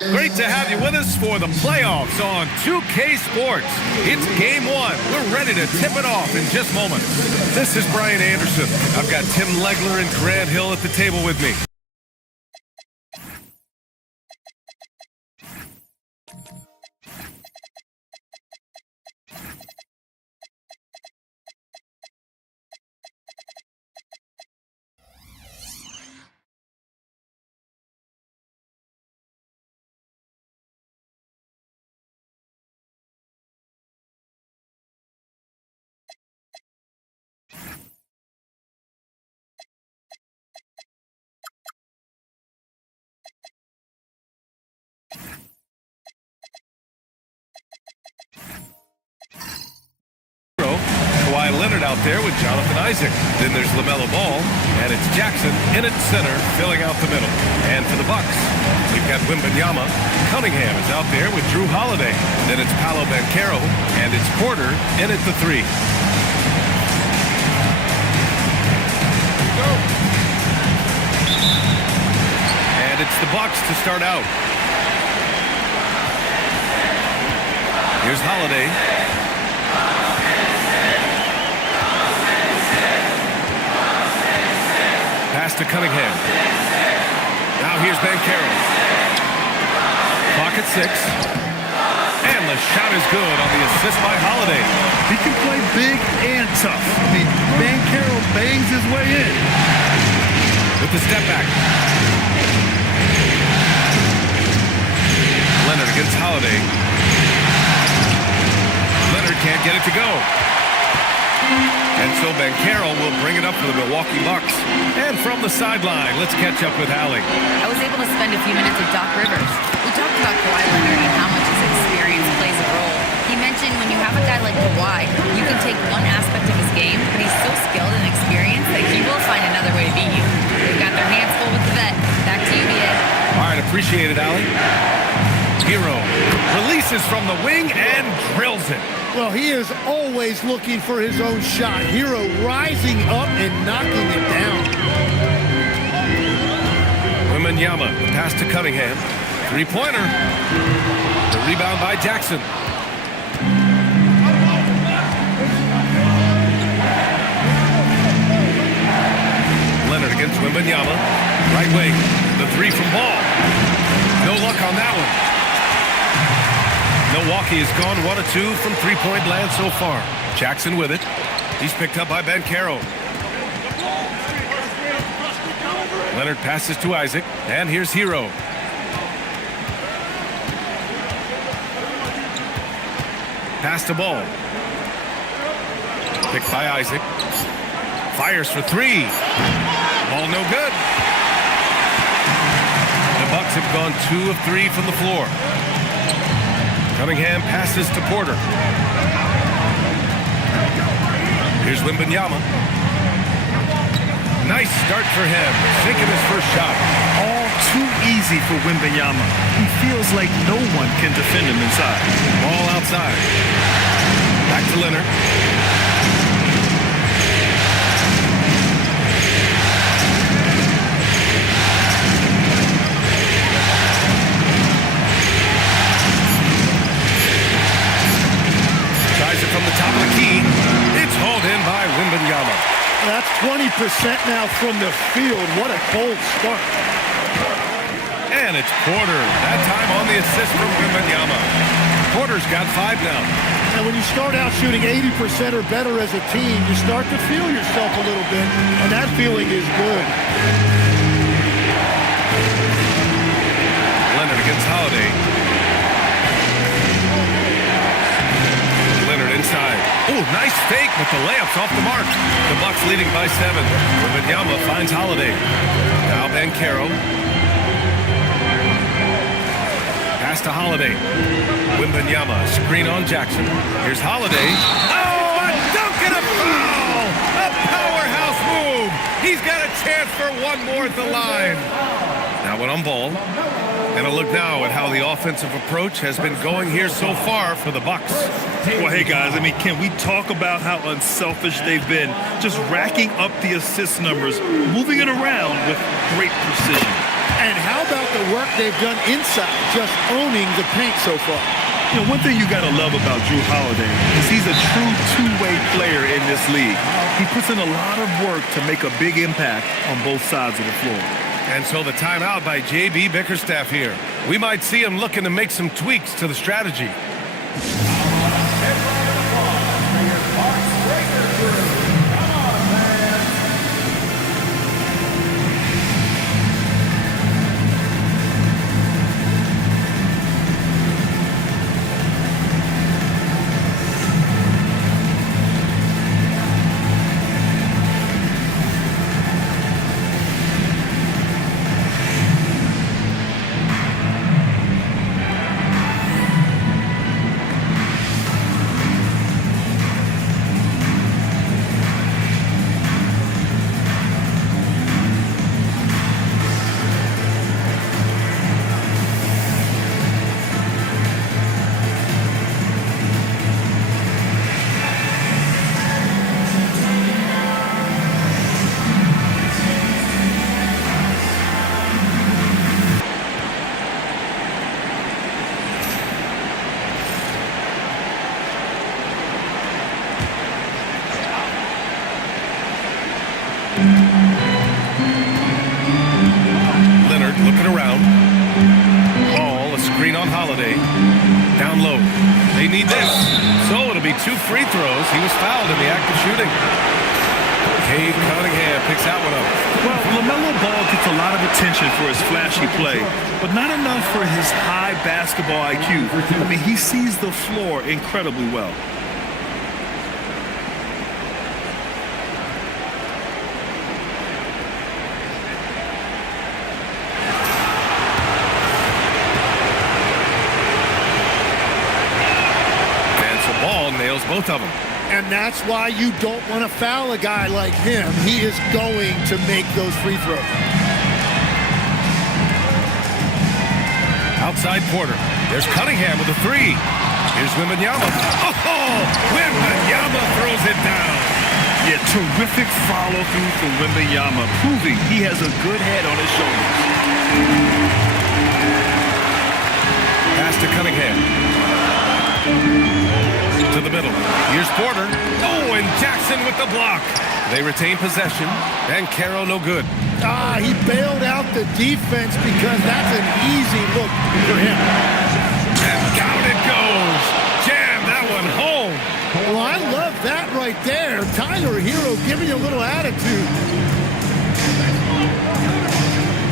Great to have you with us for the playoffs on 2K Sports. It's game one. We're ready to tip it off in just moments. This is Brian Anderson. I've got Tim Legler and Grant Hill at the table with me. Kawhi Leonard out there with Jonathan Isaac. Then there's LaMelo Ball, and it's Jackson in at center, filling out the middle. And for the Bucks, we've got Wembanyama. Cunningham is out there with Drew Holiday. Then it's Paolo Banchero, and it's Porter in at the three. And it's the Bucks to start out. Here's Holiday. Pass to Cunningham. Now here's Banchero. Clock at 6. And the shot is good on the assist by Holiday. He can play big and tough. I mean, Banchero bangs his way in. With the step back. Leonard against Holiday. Leonard can't get it to go. And so Banchero will bring it up for the Milwaukee Bucks. And from the sideline, let's catch up with Allie. I was able to spend a few minutes with Doc Rivers. We talked about Kawhi Leonard and how much his experience plays a role. He mentioned when you have a guy like Kawhi, you can take one aspect of his game, but he's so skilled and experienced that he will find another way to beat you. They've got their hands full with the vet. Back to you, BA. All right, appreciate it, Allie. Hero releases from the wing and drills it. Well, he is always looking for his own shot. Hero rising up and knocking it down. Wembanyama, pass to Cunningham. Three-pointer. The rebound by Jackson. Leonard against Wembanyama. Right wing. The three from Ball. No luck on that one. Milwaukee has gone 1 of 2 from three-point land so far. Jackson with it. He's picked up by Banchero. Leonard passes to Isaac, and here's Hero. Pass to Ball. Picked by Isaac. Fires for three. Ball no good. The Bucks have gone 2 of 3 from the floor. Cunningham passes to Porter. Here's Wembanyama. Nice start for him. Sinking his first shot. All too easy for Wembanyama. He feels like no one can defend him inside. Ball outside. Back to Leonard. From the top of the key, it's hauled in by Wembanyama. That's 20% now from the field. What a bold start. And it's Porter. That time on the assist from Wembanyama. Porter's got 5 now. And when you start out shooting 80% or better as a team, you start to feel yourself a little bit, and that feeling is good. Leonard against Holiday. Inside. Oh, nice fake, but the layup's off the mark. The Bucks leading by 7. Wembanyama finds Holiday. Now Banchero. Pass to Holiday. Wembanyama, screen on Jackson. Here's Holiday. Oh, a dunk and a foul! A powerhouse move. He's got a chance for one more at the line. Now one on Ball. And a look now at how the offensive approach has been going here so far for the Bucks. Well, hey, guys, I mean, can we talk about how unselfish they've been? Just racking up the assist numbers, moving it around with great precision. And how about the work they've done inside, just owning the paint so far? You know, one thing you got to love about Drew Holiday is he's a true two-way player in this league. He puts in a lot of work to make a big impact on both sides of the floor. And so the timeout by J.B. Bickerstaff here. We might see him looking to make some tweaks to the strategy. Leonard looking around. Ball, a screen on Holiday. Down low. They need this. So it'll be 2 free throws. He was fouled in the act of shooting. Cade Cunningham picks that one up. Well, LaMelo Ball gets a lot of attention for his flashy play, but not enough for his high basketball IQ. I mean, he sees the floor incredibly well. Ball nails both of them. And that's why you don't want to foul a guy like him. He is going to make those free throws. Outside Porter. There's Cunningham with a 3. Here's Wembanyama. Oh! Wembanyama throws it down. Yeah, terrific follow-through from Wembanyama, proving he has a good head on his shoulders. Pass to Cunningham. To the middle. Here's Porter. Oh, and Jackson with the block. They retain possession. And Caro no good. He bailed out the defense because that's an easy look for him. And down it goes. Jam that one home. Well, I love that right there. Tyler Hero giving you a little attitude.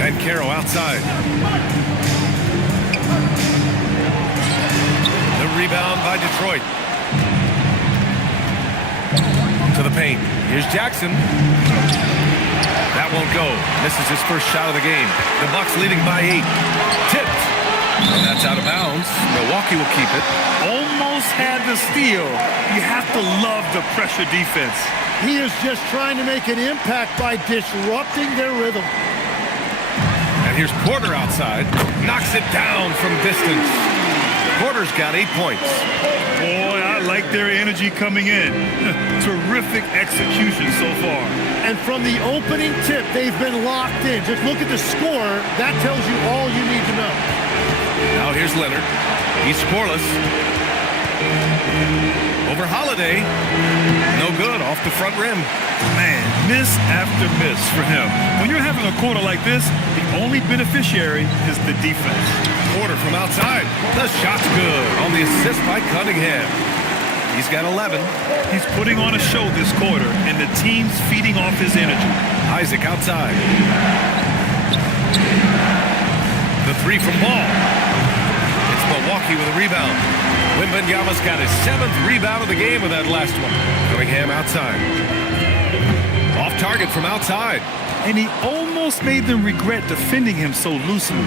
And Caro outside. The rebound by Detroit. To the paint. Here's Jackson. That won't go. Misses his first shot of the game. The Bucks leading by 8. Tipped. And that's out of bounds. Milwaukee will keep it. Almost had the steal. You have to love the pressure defense. He is just trying to make an impact by disrupting their rhythm. And here's Porter outside. Knocks it down from distance. Porter's got 8 points. Boy, I like their energy coming in. Terrific execution so far. And from the opening tip, they've been locked in. Just look at the score. That tells you all you need to know. Now here's Leonard. He's scoreless. Over Holiday. No good, off the front rim. Man, miss after miss for him. When you're having a quarter like this, the only beneficiary is the defense. Porter from outside. The shot's good on the assist by Cunningham. He's got 11. He's putting on a show this quarter, and the team's feeding off his energy. Isaac outside. The 3 from Ball. It's Milwaukee with a rebound. Wembanyama's got his 7th rebound of the game with that last one. Cunningham outside. Off target from outside. And he almost made them regret defending him so loosely.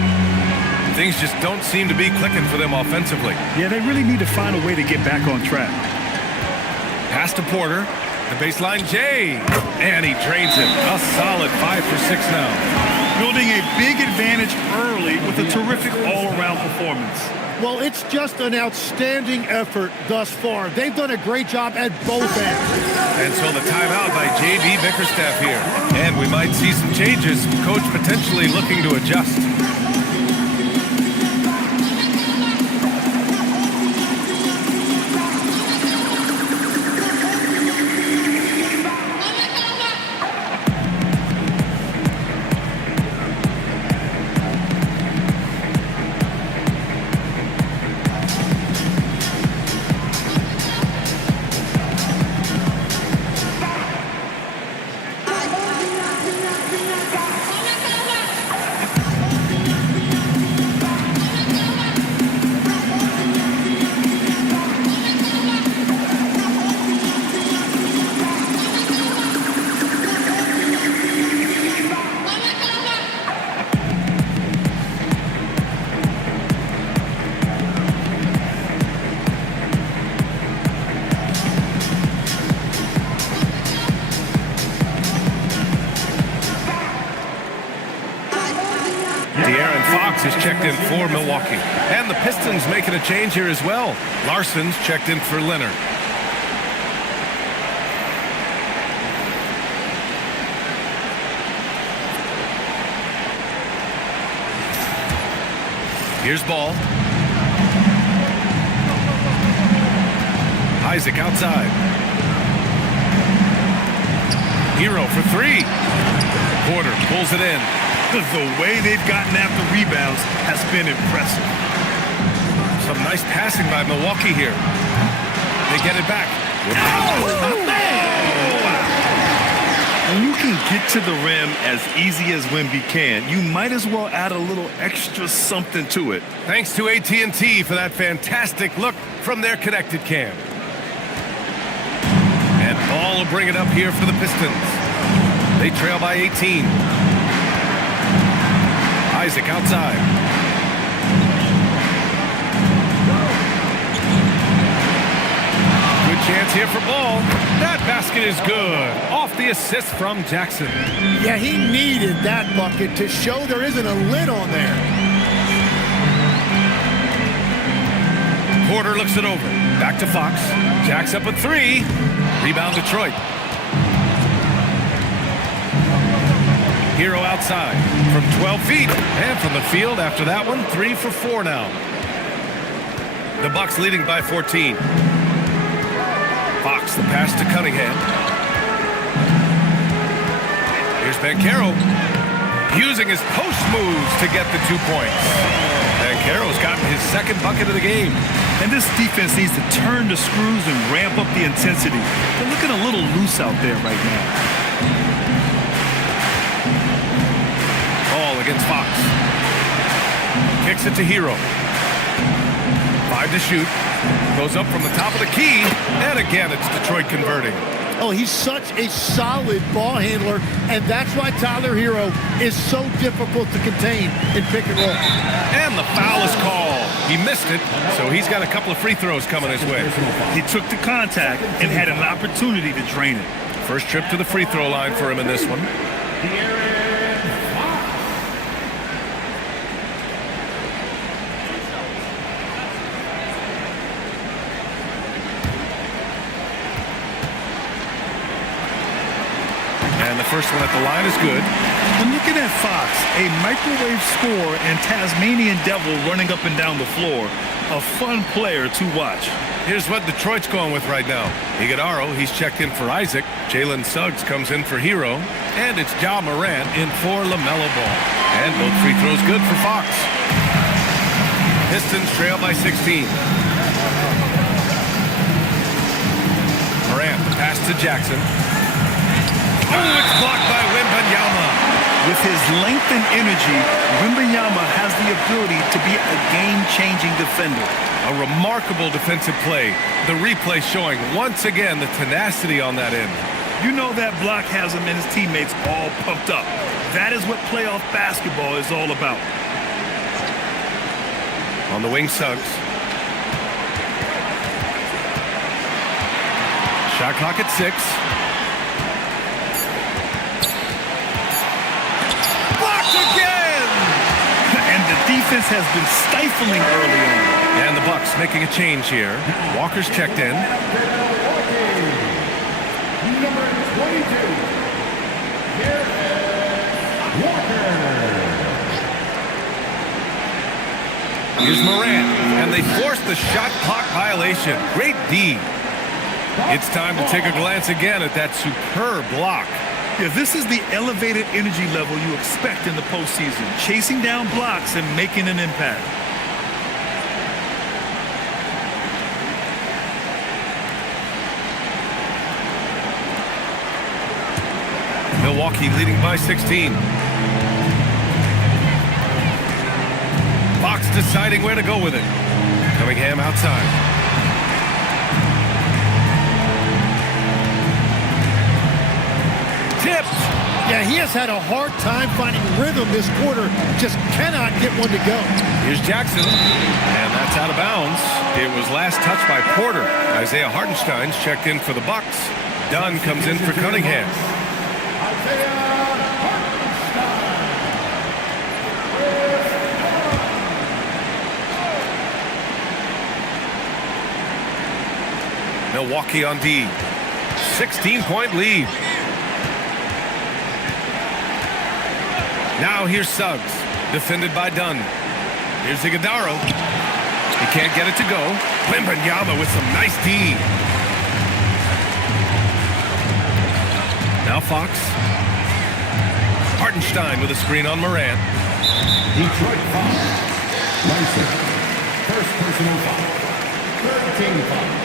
Things just don't seem to be clicking for them offensively. Yeah, they really need to find a way to get back on track. Pass to Porter. The baseline J. And he drains it. A solid 5 for 6 now. Building a big advantage early with a terrific all-around performance. Well, it's just an outstanding effort thus far. They've done a great job at both ends. And so the timeout by J.B. Bickerstaff here. And we might see some changes. Coach potentially looking to adjust. Is checked in for Milwaukee. And the Pistons making a change here as well. Larson's checked in for Leonard. Here's Ball. Isaac outside. Hero for three. Porter pulls it in. The way they've gotten after rebounds has been impressive. Some nice passing by Milwaukee here. They get it back. When you can get to the rim as easy as Wemby can, you might as well add a little extra something to it. Thanks to AT&T for that fantastic look from their connected cam. And Ball will bring it up here for the Pistons. They trail by 18. Isaac outside. Good chance here for Ball. That basket is good. Off the assist from Jackson. Yeah, he needed that bucket to show there isn't a lid on there. Porter looks it over. Back to Fox. Jack's up a three. Rebound Detroit. Hero outside from 12 feet. And from the field after that one, 3 for 4 now. The Bucks leading by 14. Fox, the pass to Cunningham. Here's Banchero. Using his post moves to get the 2 points. Banchero's gotten his second bucket of the game. And this defense needs to turn the screws and ramp up the intensity. They're looking a little loose out there right now. Against Fox. Kicks it to Hero. 5 to shoot. Goes up from the top of the key. And again, it's Detroit converting. Oh, he's such a solid ball handler, and that's why Tyler Hero is so difficult to contain in pick and roll. And the foul is called. He missed it, so he's got a couple of free throws coming his way. He took the contact and had an opportunity to drain it. First trip to the free throw line for him in this one. And the first one at the line is good. When looking at Fox, a microwave scorer and Tasmanian Devil running up and down the floor, a fun player to watch. Here's what Detroit's going with right now. Iguodaro, he's checked in for Isaac. Jalen Suggs comes in for Hero. And it's Ja Morant in for LaMelo Ball. And both free throws good for Fox. Pistons trail by 16. Morant, the pass to Jackson. Oh, it's blocked by Wembanyama. With his length and energy, Wembanyama has the ability to be a game-changing defender. A remarkable defensive play. The replay showing once again the tenacity on that end. You know that block has him and his teammates all pumped up. That is what playoff basketball is all about. On the wing, Suggs. Shot clock at 6. defense has been stifling early on. And the Bucks making a change here. Walker's checked in. Number 22, Walker. Here's Morant, and they forced the shot clock violation. Great D. It's time to take a glance again at that superb block. Yeah, this is the elevated energy level you expect in the postseason, chasing down blocks and making an impact. Milwaukee leading by 16. Fox deciding where to go with it. Cunningham outside. Tipped. Yeah, he has had a hard time finding rhythm this quarter. Just cannot get one to go. Here's Jackson, and that's out of bounds. It was last touched by Porter. Isaiah Hartenstein's checked in for the Bucks. Dunn comes in for Cunningham. Milwaukee on D. 16-point lead. Now here's Suggs, defended by Dunn. Here's Iguodala. He can't get it to go. Wembanyama with some nice D. Now Fox. Hartenstein with a screen on Morant. Detroit foul. Brunson. First personal foul. Third team foul.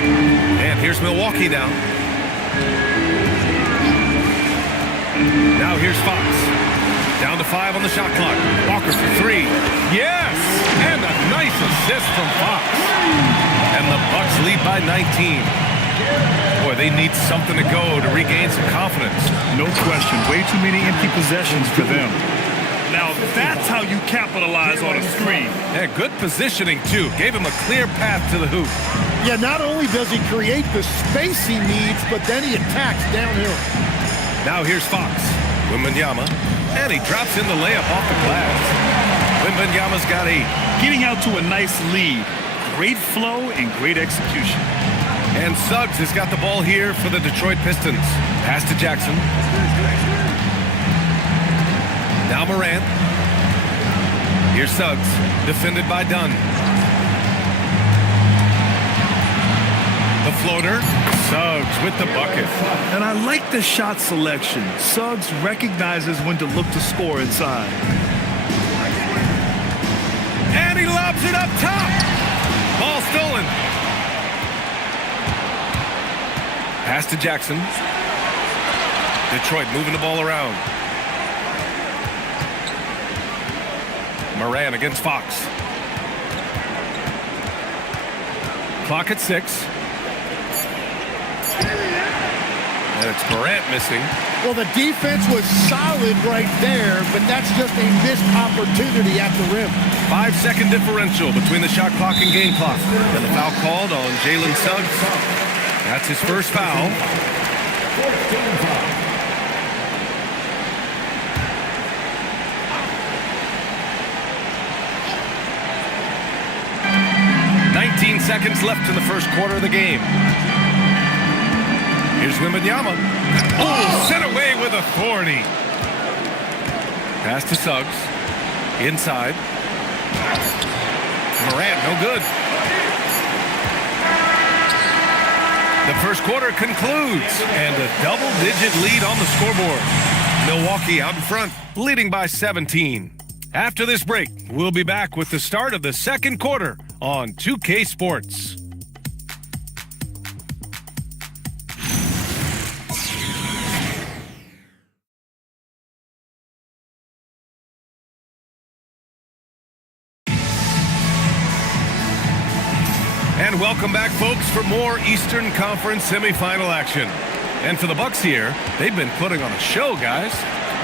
And here's Milwaukee now. Now here's Fox. Down to 5 on the shot clock. Walker for 3. Yes! And a nice assist from Fox. And the Bucks lead by 19. Boy, they need something to go to regain some confidence. No question. Way too many empty possessions for them. Now that's how you capitalize on a screen. Yeah, good positioning, too. Gave him a clear path to the hoop. Yeah, not only does he create the space he needs, but then he attacks downhill. Now here's Fox. Wembanyama. And he drops in the layup off the glass. Wembanyama's got 8. Getting out to a nice lead. Great flow and great execution. And Suggs has got the ball here for the Detroit Pistons. Pass to Jackson. Now Morant. Here's Suggs, defended by Dunn. The floater. Suggs with the bucket. And I like the shot selection. Suggs recognizes when to look to score inside. And he lobs it up top. Ball stolen. Pass to Jackson. Detroit moving the ball around. Morant against Fox. Clock at 6. And it's Morant missing. Well, the defense was solid right there, but that's just a missed opportunity at the rim. 5-second differential between the shot clock and game clock. And the foul called on Jalen Suggs. That's his first foul. 19 seconds left in the first quarter of the game. Here's Wembanyama. Oh, sent away with authority. Pass to Suggs. Inside. Morant, no good. The first quarter concludes, and a double-digit lead on the scoreboard. Milwaukee out in front, leading by 17. After this break, we'll be back with the start of the second quarter on 2K Sports. And welcome back, folks, for more Eastern Conference semifinal action. And for the Bucks here, they've been putting on a show, guys.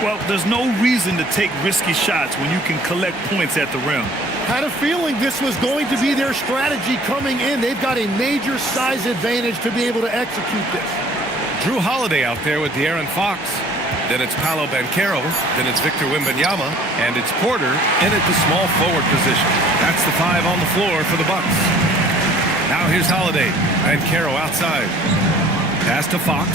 Well, there's no reason to take risky shots when you can collect points at the rim. Had a feeling this was going to be their strategy coming in. They've got a major size advantage to be able to execute this. Drew Holiday out there with De'Aaron Fox. Then it's Paolo Banchero. Then it's Victor Wembanyama. And it's Porter in at the small forward position. That's the 5 on the floor for the Bucks. Now here's Holiday. Banchero outside. Pass to Fox.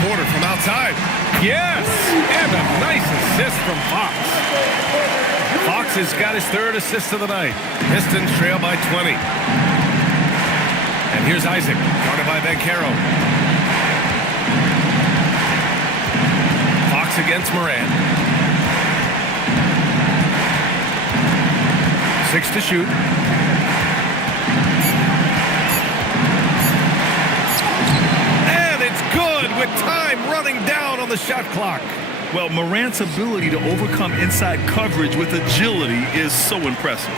Porter from outside. Yes! And a nice assist from Fox. Fox has got his 3rd assist of the night. Pistons trail by 20. And here's Isaac, guarded by Banchero. Fox against Morant. 6 to shoot. And it's good with time running down on the shot clock. Well, Morant's ability to overcome inside coverage with agility is so impressive.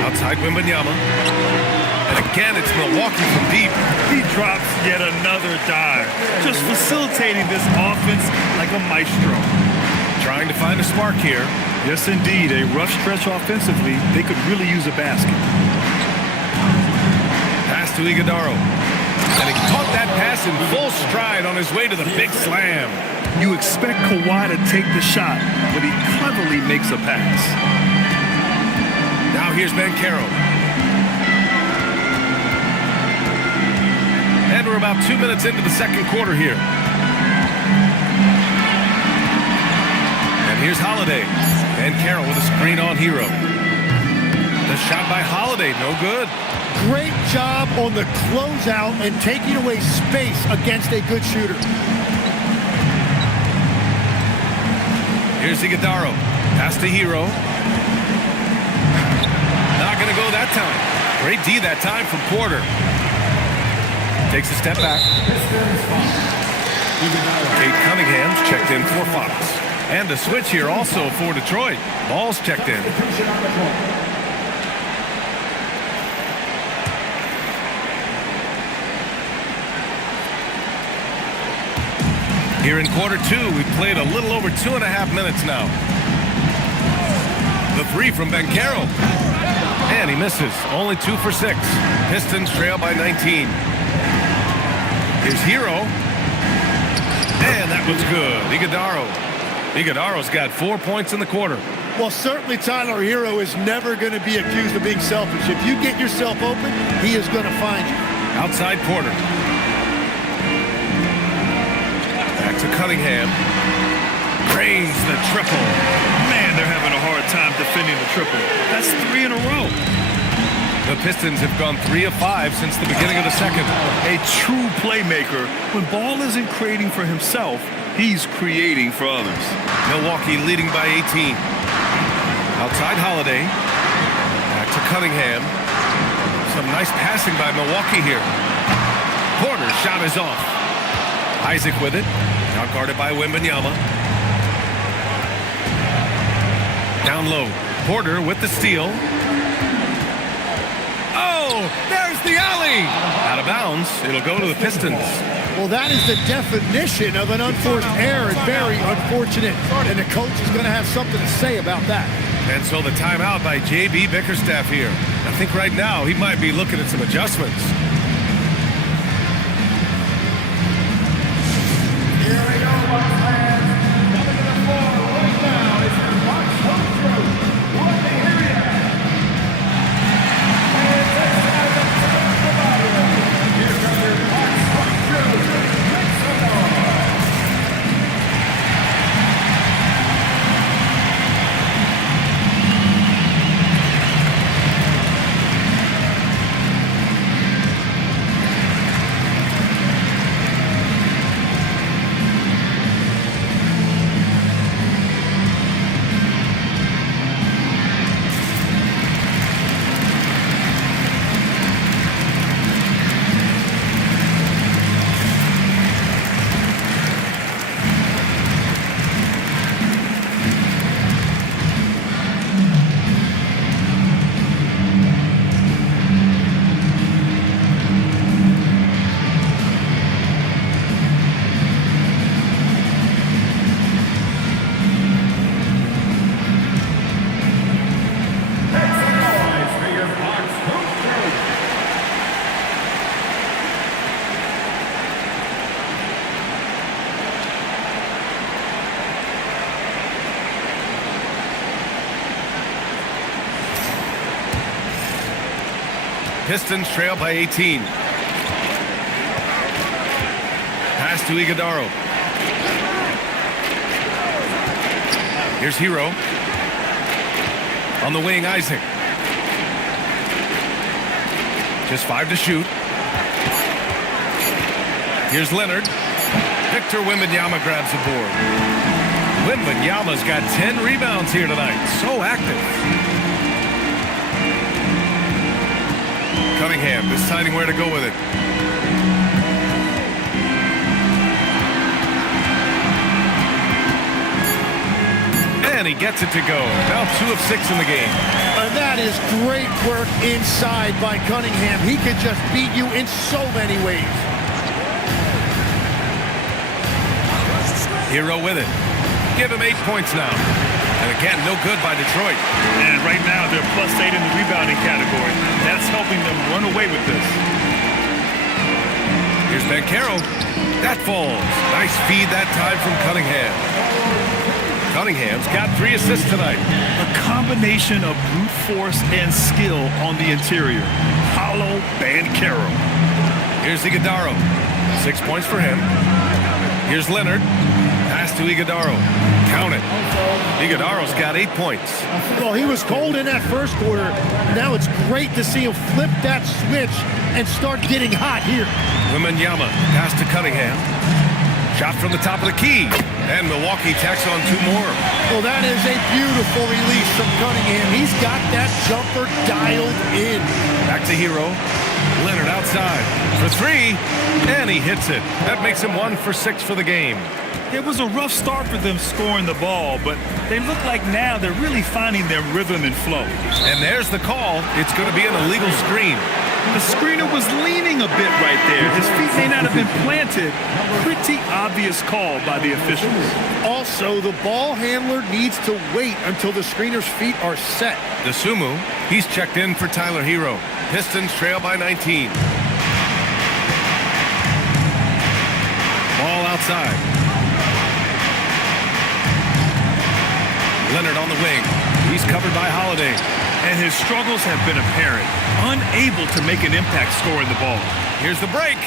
Outside Wembanyama. And again, it's Milwaukee from deep. He drops yet another dive, just facilitating this offense like a maestro. Trying to find a spark here. Yes, indeed. A rough stretch offensively. They could really use a basket. Pass to Iguodala. And he caught that pass in full stride on his way to the big slam. You expect Kawhi to take the shot, but he cleverly makes a pass. Now here's Banchero. And we're about 2 minutes into the second quarter here. And here's Holiday. Banchero with a screen on Hero. The shot by Holiday, no good. Great job on the closeout and taking away space against a good shooter. Here's Iguodala. Pass to Hero. Not going to go that time. Great D that time from Porter. Takes a step back. Kate Cunningham's checked in for Fox. And a switch here also for Detroit. Ball's checked in. Here in quarter 2, we've played a little over 2.5 minutes now. The 3 from Banchero. And he misses. Only 2 for 6. Pistons trail by 19. Here's Hero. And that was good. Iguodala's got 4 points in the quarter. Well, certainly Tyler Hero is never going to be accused of being selfish. If you get yourself open, he is going to find you. Outside Porter. Back to Cunningham. Drains the triple. Man, they're having a hard time defending the triple. That's 3 in a row. The Pistons have gone 3 of 5 since the beginning of the second. A true playmaker. When Ball isn't creating for himself, he's creating for others. Milwaukee leading by 18. Outside Holiday. Back to Cunningham. Some nice passing by Milwaukee here. Porter's shot is off. Isaac with it. Now guarded by Wembanyama. Down low. Porter with the steal. Oh, there's the alley. Out of bounds. It'll go to the Pistons. Well, that is the definition of an unforced error. It's very unfortunate, and the coach is going to have something to say about that. And so the timeout by J.B. Bickerstaff here. I think right now he might be looking at some adjustments. Here we go, Bucks fans. Coming to the floor right now is your Bucks home crew. Love to hear ya. And this side of the body. Here comes your Bucks home crew. Make some noise. Pistons trail by 18. Pass to Iguodaro. Here's Hero. On the wing, Isaac. Just 5 to shoot. Here's Leonard. Victor Wembanyama grabs the board. Wembanyama's got 10 rebounds here tonight. So active. Cunningham deciding where to go with it. And he gets it to go. Now 2 of 6 in the game. And that is great work inside by Cunningham. He could just beat you in so many ways. Hero with it. Give him 8 points now. And again, no good by Detroit. And right now, they're +8 in the rebounding category. That's helping them run away with this. Here's Banchero. That falls. Nice feed that time from Cunningham. Cunningham's got 3 assists tonight. A combination of brute force and skill on the interior. Paulo Banchero. Here's Iguodaro. 6 points for him. Here's Leonard. Pass to Iguodaro. Count it. Iguodaro's got 8 points. Well, he was cold in that first quarter. Now it's great to see him flip that switch and start getting hot here. Wembanyama pass to Cunningham. Shot from the top of the key. And Milwaukee tacks on 2 more. Well, that is a beautiful release from Cunningham. He's got that jumper dialed in. Back to Hero. Leonard outside for 3. And he hits it. That makes him 1 for 6 for the game. It was a rough start for them scoring the ball, but they look like now they're really finding their rhythm and flow. And there's the call. It's going to be an illegal screen. The screener was leaning a bit right there. His feet may not have been planted. Pretty obvious call by the officials. Also, the ball handler needs to wait until the screener's feet are set. DeSumo, he's checked in for Tyler Hero. Pistons trail by 19. Ball outside. Leonard on the wing. He's covered by Holiday. And his struggles have been apparent. Unable to make an impact scoring the ball. Here's the break.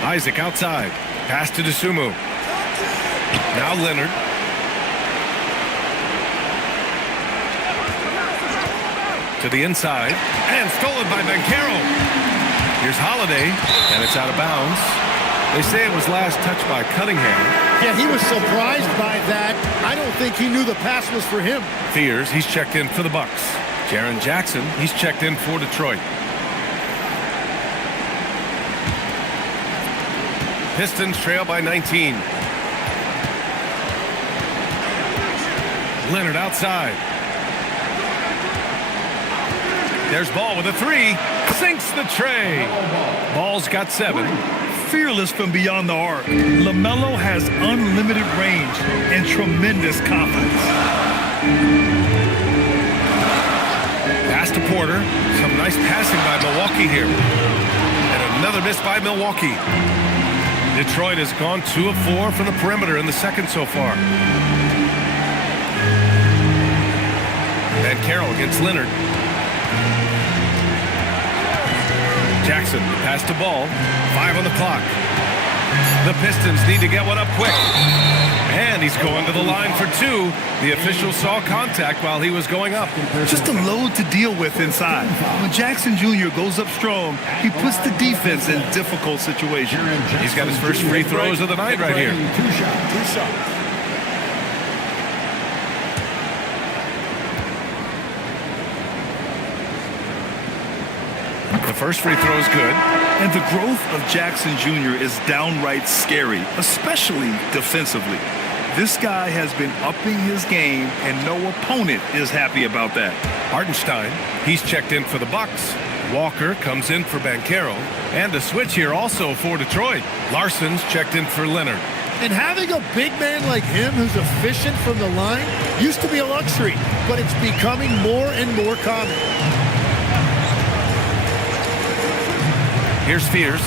Isaac outside. Pass to DeSumo. Now Leonard. To the inside. And stolen by Banchero. Here's Holiday. And it's out of bounds. They say it was last touched by Cunningham. Yeah, he was surprised by that. I don't think he knew the pass was for him. Fears, he's checked in for the Bucks. Jaren Jackson, he's checked in for Detroit. Pistons trail by 19. Leonard outside. There's Ball with a 3. Sinks the tray. Ball's got 7. Fearless from beyond the arc, LaMelo has unlimited range and tremendous confidence. Pass to Porter. Some nice passing by Milwaukee here. And another miss by Milwaukee. Detroit has gone 2 of 4 from the perimeter in the second so far. Banchero against Leonard. Jackson, pass to Ball. 5 on the clock. The Pistons need to get one up quick. And he's going to the line for 2. The official saw contact while he was going up. Just a load to deal with inside. When Jackson Jr. goes up strong, he puts the defense in difficult situations. He's got his first free throws of the night right here. 2 shots. The first free throw is good. And the growth of Jackson Jr. is downright scary, especially defensively. This guy has been upping his game, and no opponent is happy about that. Hartenstein, he's checked in for the Bucks. Walker comes in for Banchero. And a switch here also for Detroit. Larson's checked in for Leonard. And having a big man like him who's efficient from the line used to be a luxury, but it's becoming more and more common. Here's Fears.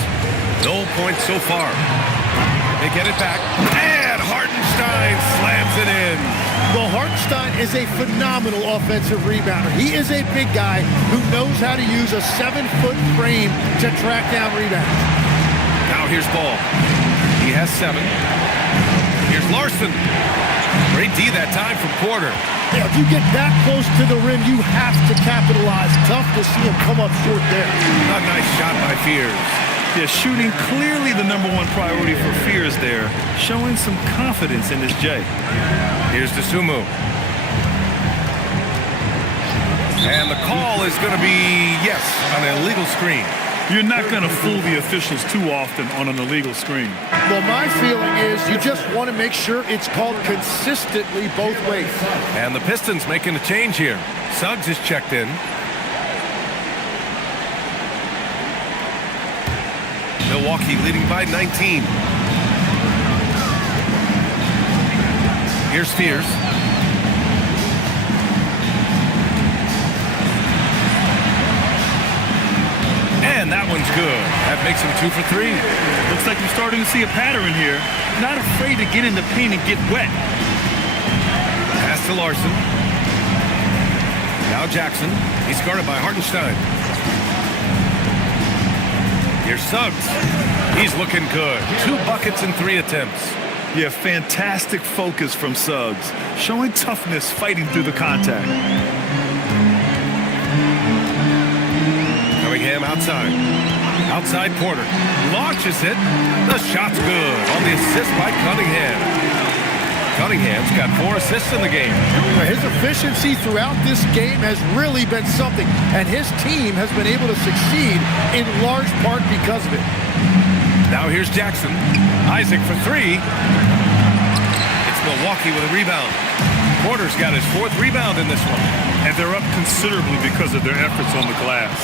No points so far. They get it back. And Hartenstein slams it in. Well, Hartenstein is a phenomenal offensive rebounder. He is a big guy who knows how to use a 7-foot frame to track down rebounds. Now here's Ball. He has 7. Here's Larson. Great D that time from Porter. Yeah, if you get that close to the rim, you have to capitalize. Tough to see him come up short there. A nice shot by Fears. Yeah, shooting clearly the #1 priority for Fears there, showing some confidence in his J. Here's Dosunmu. And the call is going to be, yes, an illegal screen. You're not going to fool the officials too often on an illegal screen. Well, my feeling is you just want to make sure it's called consistently both ways. And the Pistons making a change here. Suggs is checked in. Milwaukee leading by 19. Here's Fears. And that one's good. That makes him 2 for 3. Looks like you're starting to see a pattern here. Not afraid to get in the paint and get wet. Pass to Larson. Now Jackson. He's guarded by Hartenstein. Here's Suggs. He's looking good. 2 buckets in 3 attempts. Yeah, fantastic focus from Suggs. Showing toughness fighting through the contact. Cunningham outside. Outside Porter. Launches it. The shot's good on the assist by Cunningham. Cunningham's got 4 assists in the game. His efficiency throughout this game has really been something, and his team has been able to succeed in large part because of it. Now here's Jackson. Isaac for 3. It's Milwaukee with a rebound. Porter's got his 4th rebound in this one. And they're up considerably because of their efforts on the glass.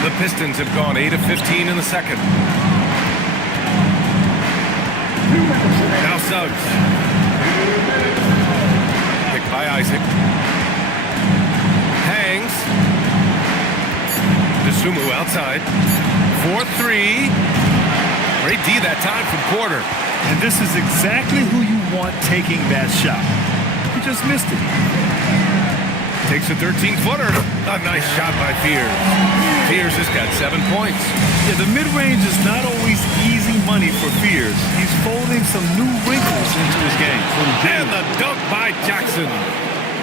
The Pistons have gone 8 of 15 in the second. Now Suggs. Picked by Isaac. Hangs. Dosunmu outside. 4-3. Great D that time from Porter. And this is exactly who you want taking that shot. He just missed it. Takes a 13-footer. A nice shot by Fears. Fears has got 7 points. Yeah, the mid-range is not always easy money for Fears. He's folding some new wrinkles into his game. And the dunk by Jackson.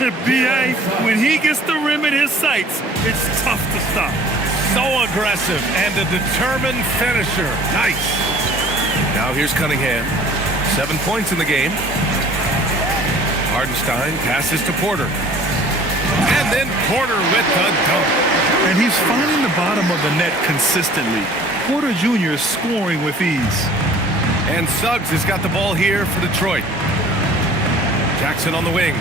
The B.A., when he gets the rim in his sights, it's tough to stop. So aggressive and a determined finisher. Nice. Now here's Cunningham. 7 points in the game. Hartenstein passes to Porter. And then Porter with the dunk. And he's finding the bottom of the net consistently. Porter Jr. is scoring with ease. And Suggs has got the ball here for Detroit. Jackson on the wing.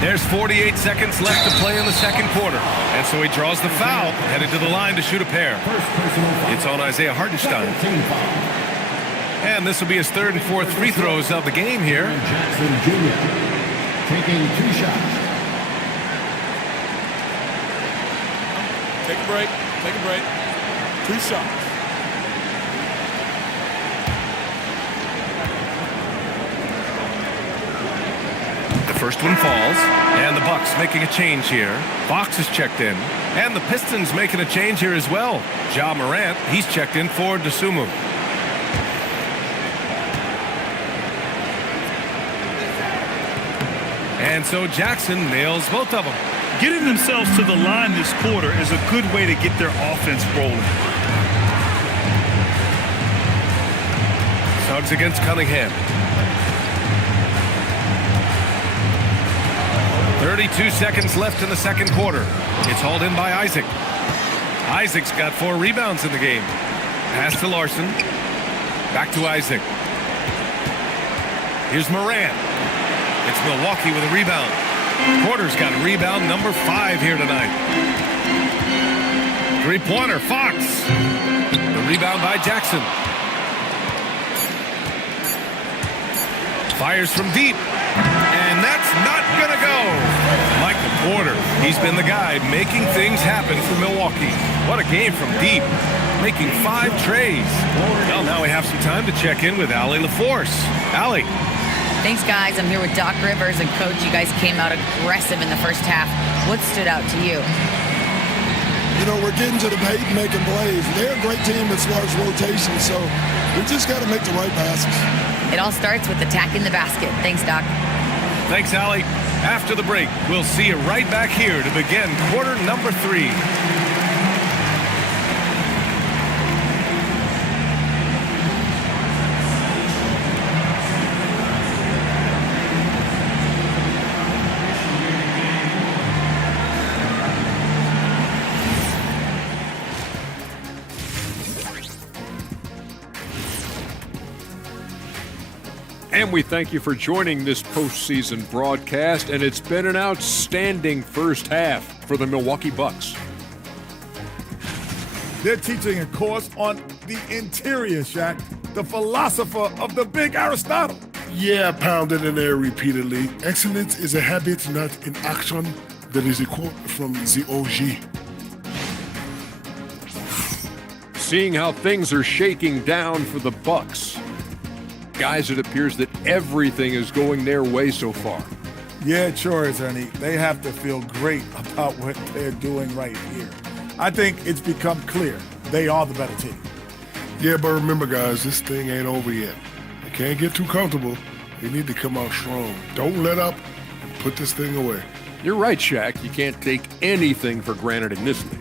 There's 48 seconds left to play in the second quarter. And so he draws the foul, headed to the line to shoot a pair. It's on Isaiah Hartenstein. And this will be his 3rd and 4th free throws of the game here. Jackson Jr. taking 2 shots. Take a break. Take a break. 2 shots. The first one falls, and the Bucks making a change here. Fox is checked in, and the Pistons making a change here as well. Ja Morant, he's checked in for Dosunmu. And so Jackson nails both of them. Getting themselves to the line this quarter is a good way to get their offense rolling. Suggs against Cunningham. 32 seconds left in the second quarter. It's hauled in by Isaac. Isaac's got 4 rebounds in the game. Pass to Larson. Back to Isaac. Here's Morant. It's Milwaukee with a rebound. Porter's got rebound number 5 here tonight. 3-pointer, Fox. The rebound by Jackson. Fires from deep. And that's not going to go. Michael Porter, he's been the guy making things happen for Milwaukee. What a game from deep, making 5 trays. Well, now we have some time to check in with Allie LaForce. Allie. Thanks, guys. I'm here with Doc Rivers and Coach. You guys came out aggressive in the first half. What stood out to you? You know, we're getting to the paint and making plays. They're a great team as far as rotation, so we just got to make the right passes. It all starts with attacking the basket. Thanks, Doc. Thanks, Allie. After the break, we'll see you right back here to begin quarter number 3. And we thank you for joining this postseason broadcast, and it's been an outstanding first half for the Milwaukee Bucks. They're teaching a course on the interior, Shaq, the philosopher of the big Aristotle. Yeah, pounded in there repeatedly. Excellence is a habit, not an action. That is a quote from the OG. Seeing how things are shaking down for the Bucks. Guys, it appears that everything is going their way so far. Yeah, it sure is, Ernie. They have to feel great about what they're doing right here. I think it's become clear they are the better team. Yeah, but remember, guys, this thing ain't over yet. They can't get too comfortable. They need to come out strong. Don't let up and put this thing away. You're right, Shaq. You can't take anything for granted in this league.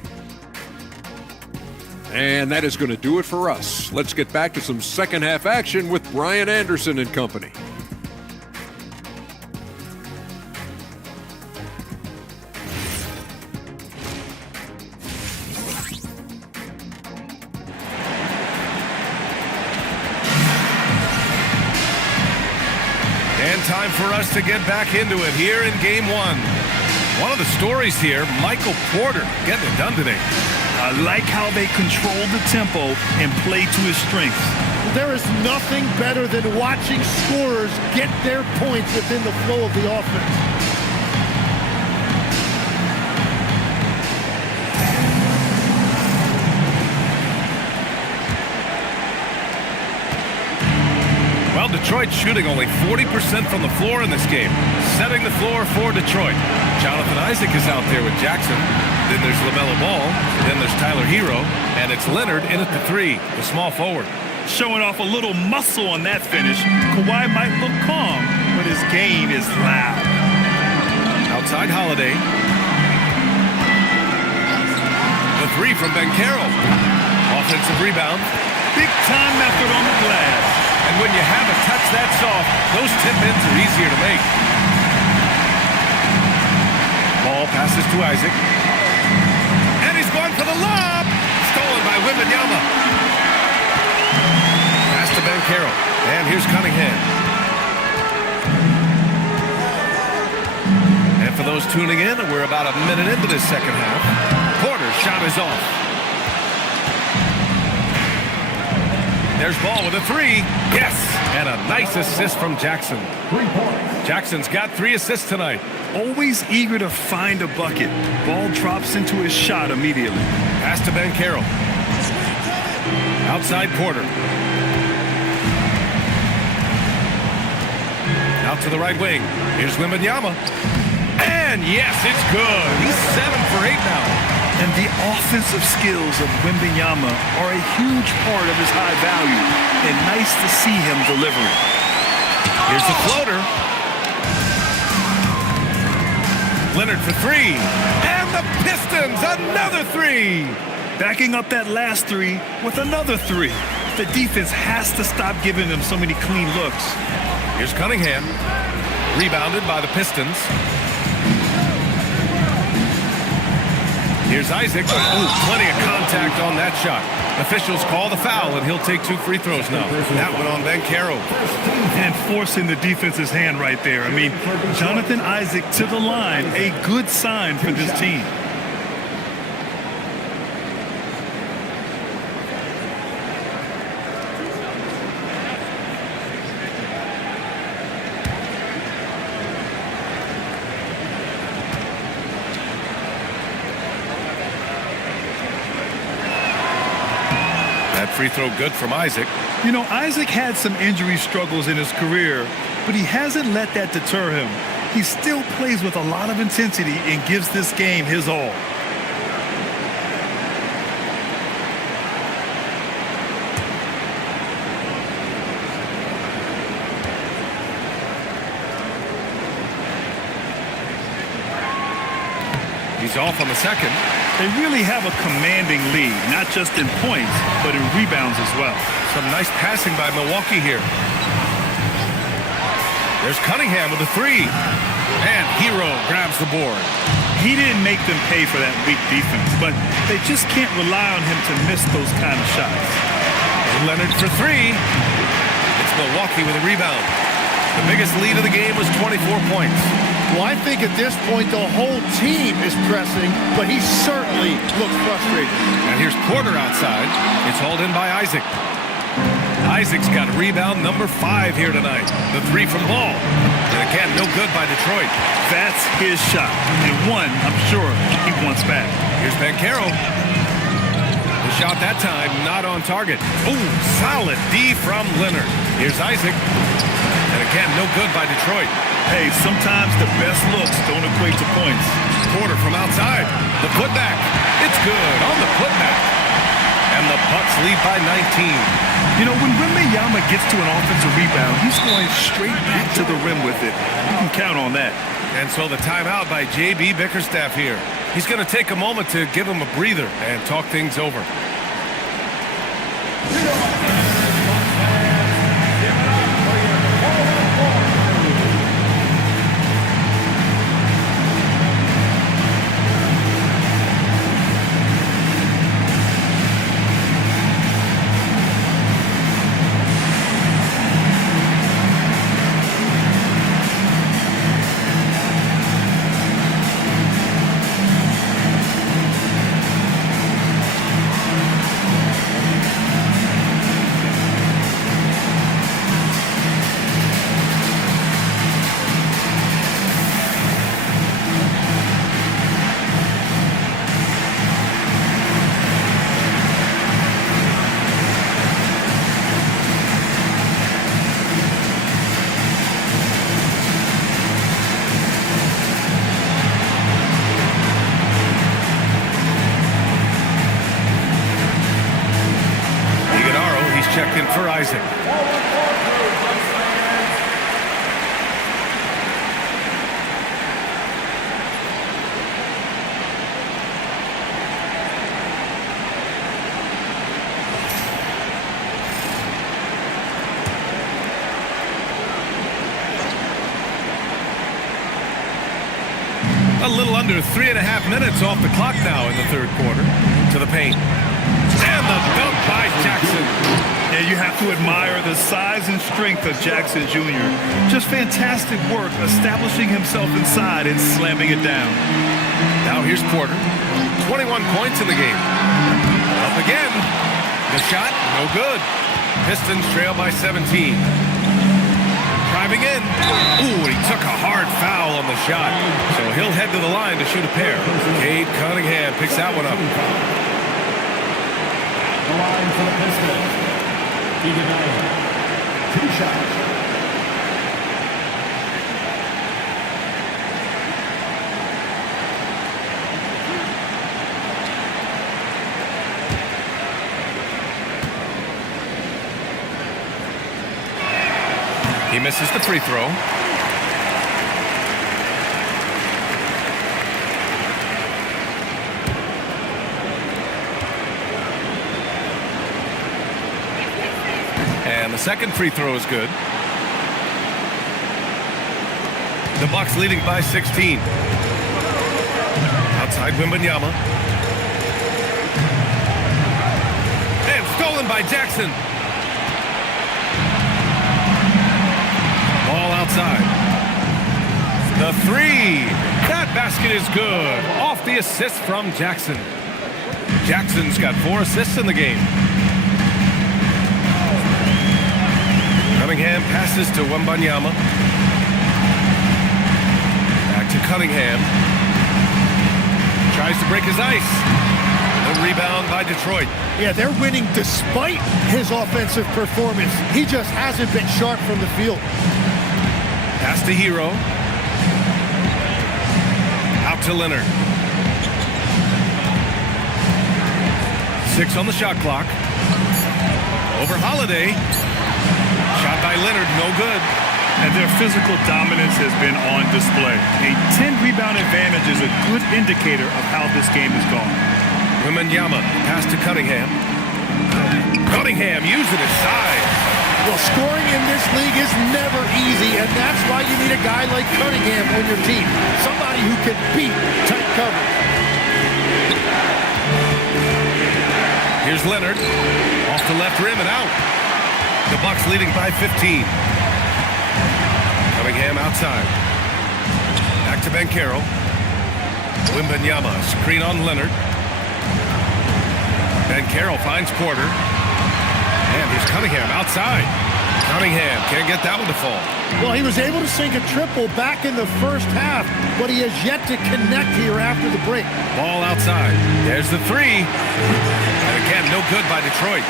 And that is going to do it for us. Let's get back to some second half action with Brian Anderson and company. And time for us to get back into it here in game 1. One of the stories here, Michael Porter getting it done today. I like how they control the tempo and play to his strengths. There is nothing better than watching scorers get their points within the flow of the offense. Well, Detroit's shooting only 40% from the floor in this game, setting the floor for Detroit. Jonathan Isaac is out there with Jackson. Then there's LaMelo Ball. Then there's Tyler Hero. And it's Leonard in at the 3, the small forward. Showing off a little muscle on that finish. Kawhi might look calm, but his game is loud. Outside Holiday. The 3 from Banchero. Offensive rebound. Big time effort on the glass. And when you have a touch that soft, those tip-ins are easier to make. Ball passes to Isaac. And he's going for the lob. Stolen by Wembanyama. Pass to Banchero. And here's Cunningham. And for those tuning in, we're about a minute into this second half. Porter's shot is off. There's Ball with a 3. Yes! And a nice assist from Jackson. 3 points. Jackson's got 3 assists tonight. Always eager to find a bucket. Ball drops into his shot immediately. Pass to Banchero. Outside Porter. Out to the right wing. Here's Wembanyama. And yes, it's good. He's 7 for 8 now. And the offensive skills of Wembanyama are a huge part of his high value. And nice to see him delivering. Here's the floater. Leonard for 3. And the Pistons, another 3. Backing up that last 3 with another 3. The defense has to stop giving them so many clean looks. Here's Cunningham. Rebounded by the Pistons. Here's Isaac. Ooh, plenty of contact on that shot. Officials call the foul, and he'll take 2 free throws now. That one on Banchero. And forcing the defense's hand right there. I mean, Jonathan Isaac to the line, a good sign for this team. free throw good from Isaac. You know, Isaac had some injury struggles in his career, but he hasn't let that deter him. He still plays with a lot of intensity and gives this game his all. He's off on the second. They really have a commanding lead, not just in points, but in rebounds as well. Some nice passing by Milwaukee here. There's Cunningham with a three. And Hero grabs the board. He didn't make them pay for that weak defense, but they just can't rely on him to miss those kind of shots. Leonard for three. It's Milwaukee with a rebound. The biggest lead of the game was 24 points. Well, I think at this point the whole team is pressing, but he certainly looks frustrated. And here's Porter outside. It's hauled in by Isaac. Isaac's got rebound number 5 here tonight. The three from Ball. And again, no good by Detroit. That's his shot. And one, I'm sure, he wants back. Here's Banchero. The shot that time, not on target. Ooh, solid D from Leonard. Here's Isaac. And again, no good by Detroit. Hey, sometimes the best looks don't equate to points. Porter from outside. The putback. It's good on the putback. And the Bucks lead by 19. You know, when Wembanyama gets to an offensive rebound, he's going straight back to the rim with it. You can count on that. And so the timeout by J.B. Bickerstaff here. He's going to take a moment to give him a breather and talk things over. Checked in for Isaac. A little under 3.5 minutes off the clock now in the third quarter. To the paint. And the dunk by Jackson. Yeah, you have to admire the size and strength of Jackson Jr. Just fantastic work establishing himself inside and slamming it down. Now here's Porter. 21 points in the game. Up again. The shot, no good. Pistons trail by 17. Driving in. Ooh, and he took a hard foul on the shot. So he'll head to the line to shoot a pair. Cade Cunningham picks that one up. The line for the Pistons. Iguodala. 2 shots. He misses the free throw. And the second free throw is good. The Bucks leading by 16. Outside Wembanyama. And stolen by Jackson. Ball outside. The three. That basket is good. Off the assist from Jackson. Jackson's got 4 assists in the game. Cunningham passes to Wembanyama. Back to Cunningham. Tries to break his ice. The rebound by by Detroit. Yeah, they're winning despite his offensive performance. He just hasn't been sharp from the field. Pass to Hero. Out to Leonard. 6 on the shot clock. Over Holiday. Shot by Leonard, no good. And their physical dominance has been on display. A 10-rebound advantage is a good indicator of how this game has gone. Wembanyama pass to Cunningham. Cunningham using his size. Well, scoring in this league is never easy, and that's why you need a guy like Cunningham on your team. Somebody who can beat tight cover. Here's Leonard. Off the left rim and out. The Bucks leading by 15. Cunningham outside. Back to Banchero. Wembanyama, screen on Leonard. Banchero finds Porter. And here's Cunningham outside. Cunningham can't get that one to fall. Well, he was able to sink a triple back in the first half, but he has yet to connect here after the break. Ball outside. There's the three. And again, no good by Detroit.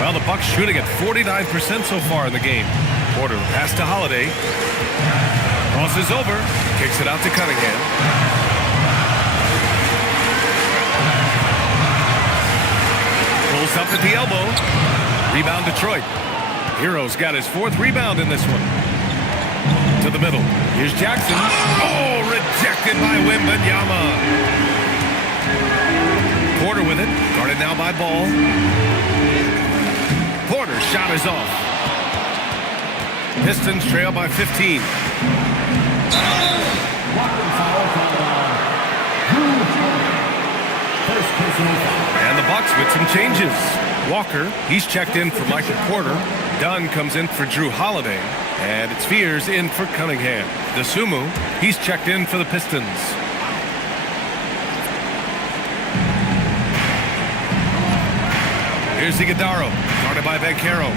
Well, the Bucks shooting at 49% so far in the game. Porter pass to Holiday. Crosses over. Kicks it out to Cunningham. Pulls up at the elbow. Rebound Detroit. Hero's got his 4th rebound in this one. To the middle. Here's Jackson. Oh, rejected by Wembanyama. Porter with it. Guarded now by Ball. Porter's shot is off. Pistons trail by 15. And the Bucks with some changes. Walker, he's checked in for Michael Porter. Dunn comes in for Drew Holiday. And it's Fears in for Cunningham. Dosunmu, he's checked in for the Pistons. Here's Iguodala, guarded by Banchero.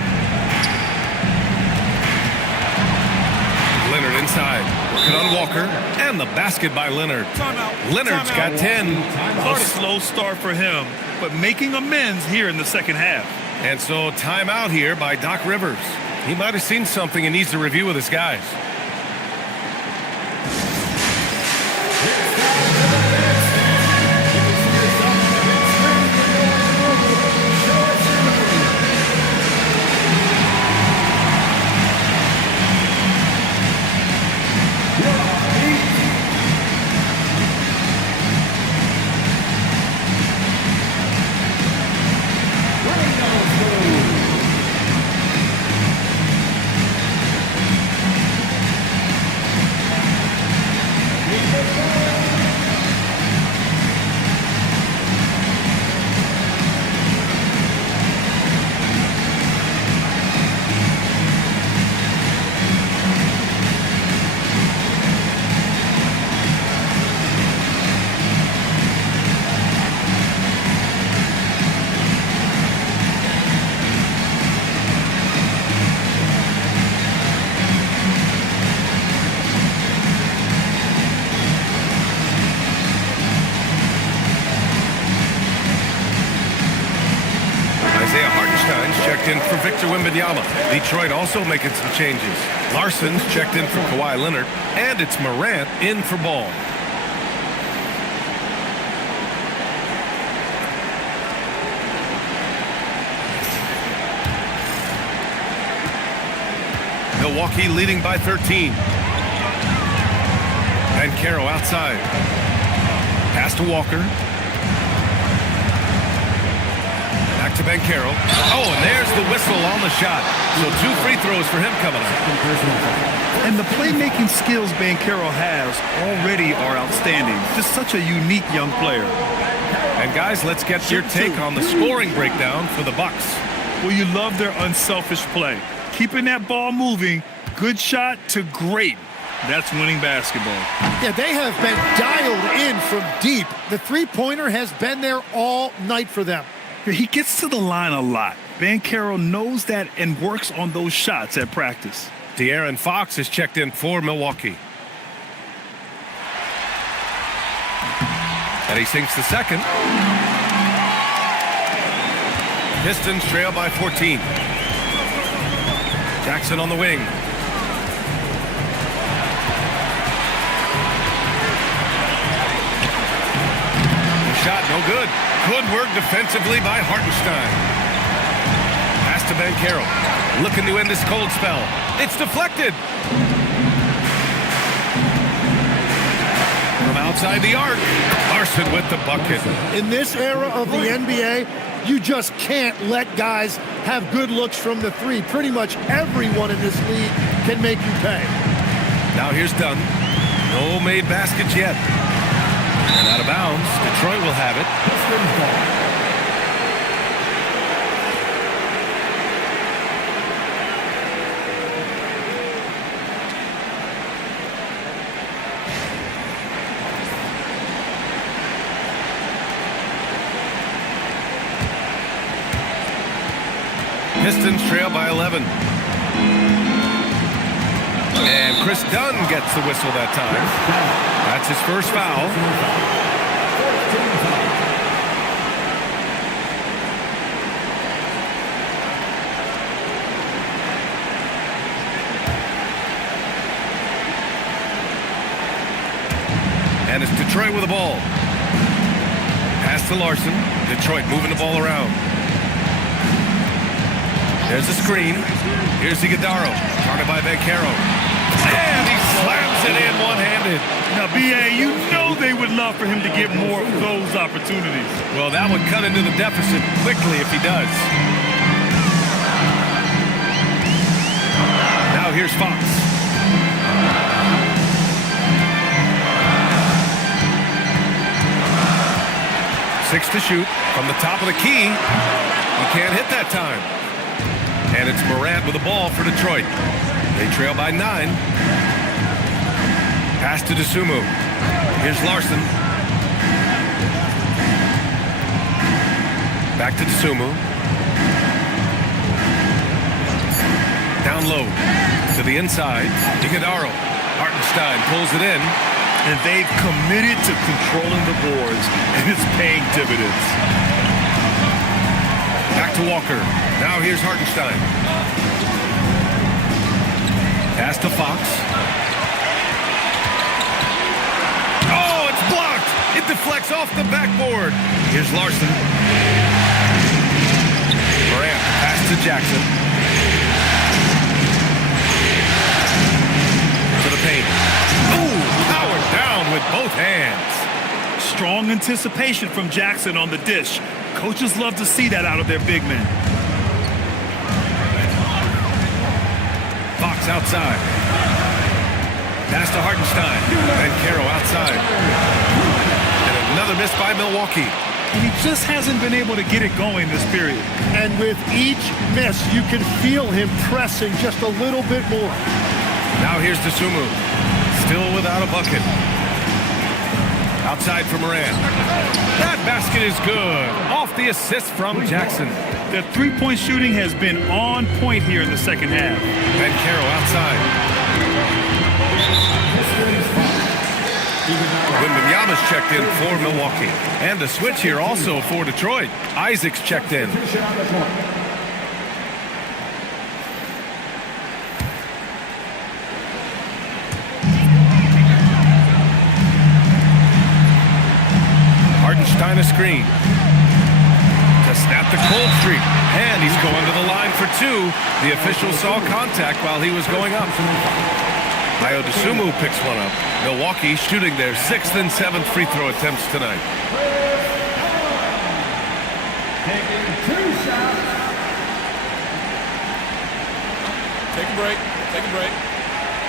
Leonard inside, working on Walker, and the basket by Leonard. Leonard's got 10. A slow start for him, but making amends here in the second half. And so timeout here by Doc Rivers. He might have seen something and needs to review with his guys. Checked in for Victor Wembanyama. Detroit also making some changes. Larson's checked in for Kawhi Leonard, and it's Morant in for Ball. Milwaukee leading by 13. Banchero outside. Pass to Walker. Back to Banchero. Oh, and there's the whistle on the shot. So 2 free throws for him coming up. And the playmaking skills Banchero has already are outstanding. Just such a unique young player. And guys, let's get your take on the scoring breakdown for the Bucks. Well, you love their unselfish play. Keeping that ball moving, good shot to great. That's winning basketball. Yeah, they have been dialed in from deep. The three-pointer has been there all night for them. He gets to the line a lot. Banchero knows that and works on those shots at practice. De'Aaron Fox is checked in for Milwaukee. And he sinks the second. Pistons trail by 14. Jackson on the wing. The shot no good. Good work defensively by Hartenstein. Pass to Banchero. Looking to end this cold spell. It's deflected. From outside the arc, Larson with the bucket. In this era of the NBA, you just can't let guys have good looks from the three. Pretty much everyone in this league can make you pay. Now here's Dunn. No made baskets yet. And out of bounds, Detroit will have it. Pistons trail by 11. And Chris Dunn gets the whistle that time. That's his first foul. And it's Detroit with the ball. Pass to Larson. Detroit moving the ball around. There's the screen. Here's Iguodaro. Guarded by Banchero. And he slams it in one-handed. Now, B.A., you know they would love for him to get more of those opportunities. Well, that would cut into the deficit quickly if he does. Now here's Fox. Six to shoot from the top of the key. He can't hit that time. And it's Morant with the ball for Detroit. They trail by 9. Pass to Dosunmu. Here's Larson. Back to Dosunmu. Down low to the inside. Iguodaro. Hartenstein pulls it in. And they've committed to controlling the boards, and it's paying dividends. Back to Walker. Now here's Hartenstein. Pass to Fox. Oh, it's blocked. It deflects off the backboard. Here's Larson. Morant. Pass to Jackson. To the paint. Ooh, powered down with both hands. Strong anticipation from Jackson on the dish. Coaches love to see that out of their big men. Fox outside. Pass to Hartenstein. Banchero outside. And another miss by Milwaukee. And he just hasn't been able to get it going this period. And with each miss, you can feel him pressing just a little bit more. Now here's Dosunmu. Still without a bucket. Outside for Morant. That basket is good. Off the assist from Jackson. The three-point shooting has been on point here in the second half. Banchero outside. Wembanyama's checked in for Milwaukee. And the switch here also for Detroit. Isaac's checked in. Hartenstein a screen. To snap the cold streak. And he's going to the line for 2. The official saw contact while he was going up. Dosunmu picks one up. Milwaukee shooting their 6th and 7th free throw attempts tonight. Taking 2 shots. Take a break. Take a break.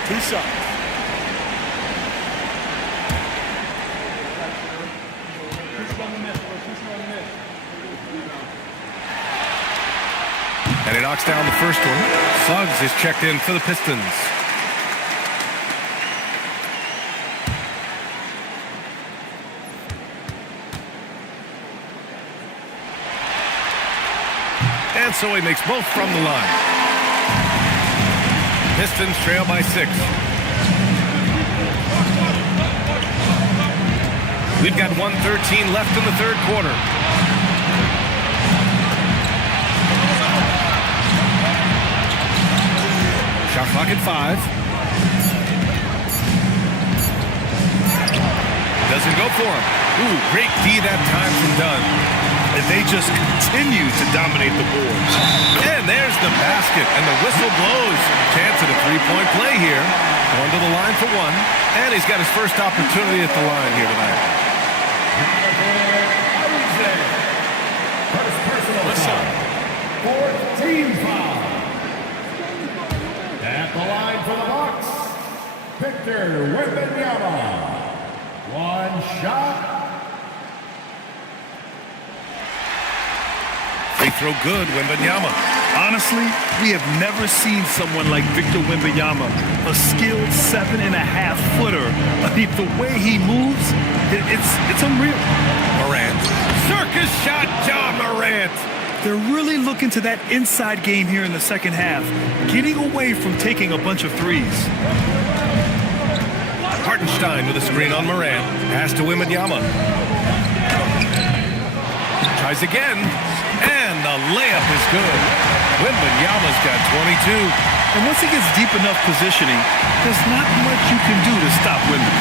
2 shots. And he knocks down the first one. Suggs is checked in for the Pistons. And so he makes both from the line. Pistons trail by 6. We've got 1:13 left in the third quarter. Shot clock at 5. Doesn't go for him. Ooh, great D that time from Dunn. And they just continue to dominate the boards. And there's the basket, and the whistle blows. Chance at a three-point play here. Going to the line for one. And he's got his first opportunity at the line here tonight. First personal foul. Fourth team foul. At the line for the Bucks, Victor Wembanyama. One shot. Free throw good, Wembanyama. Honestly, we have never seen someone like Victor Wembanyama, a skilled 7.5-footer. I mean, the way he moves, it's unreal. Morant. Circus shot, John Morant. They're really looking to that inside game here in the second half, getting away from taking a bunch of threes. Hartenstein with a screen on Morant. Pass to Wembanyama. Tries again. And the layup is good. Wembanyama's got 22. And once he gets deep enough positioning, there's not much you can do to stop Wemby.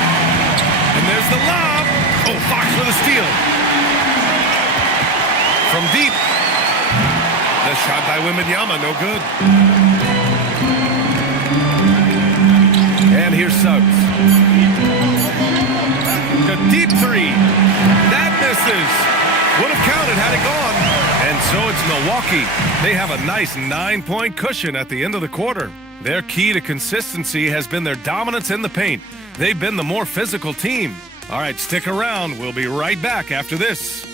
And there's the lob. Oh, Fox with a steal. From deep. The shot by Wembanyama, no good. And here's Suggs. The deep three. That misses. Would have counted had it gone. And so it's Milwaukee. They have a nice 9-point cushion at the end of the quarter. Their key to consistency has been their dominance in the paint. They've been the more physical team. All right, stick around. We'll be right back after this.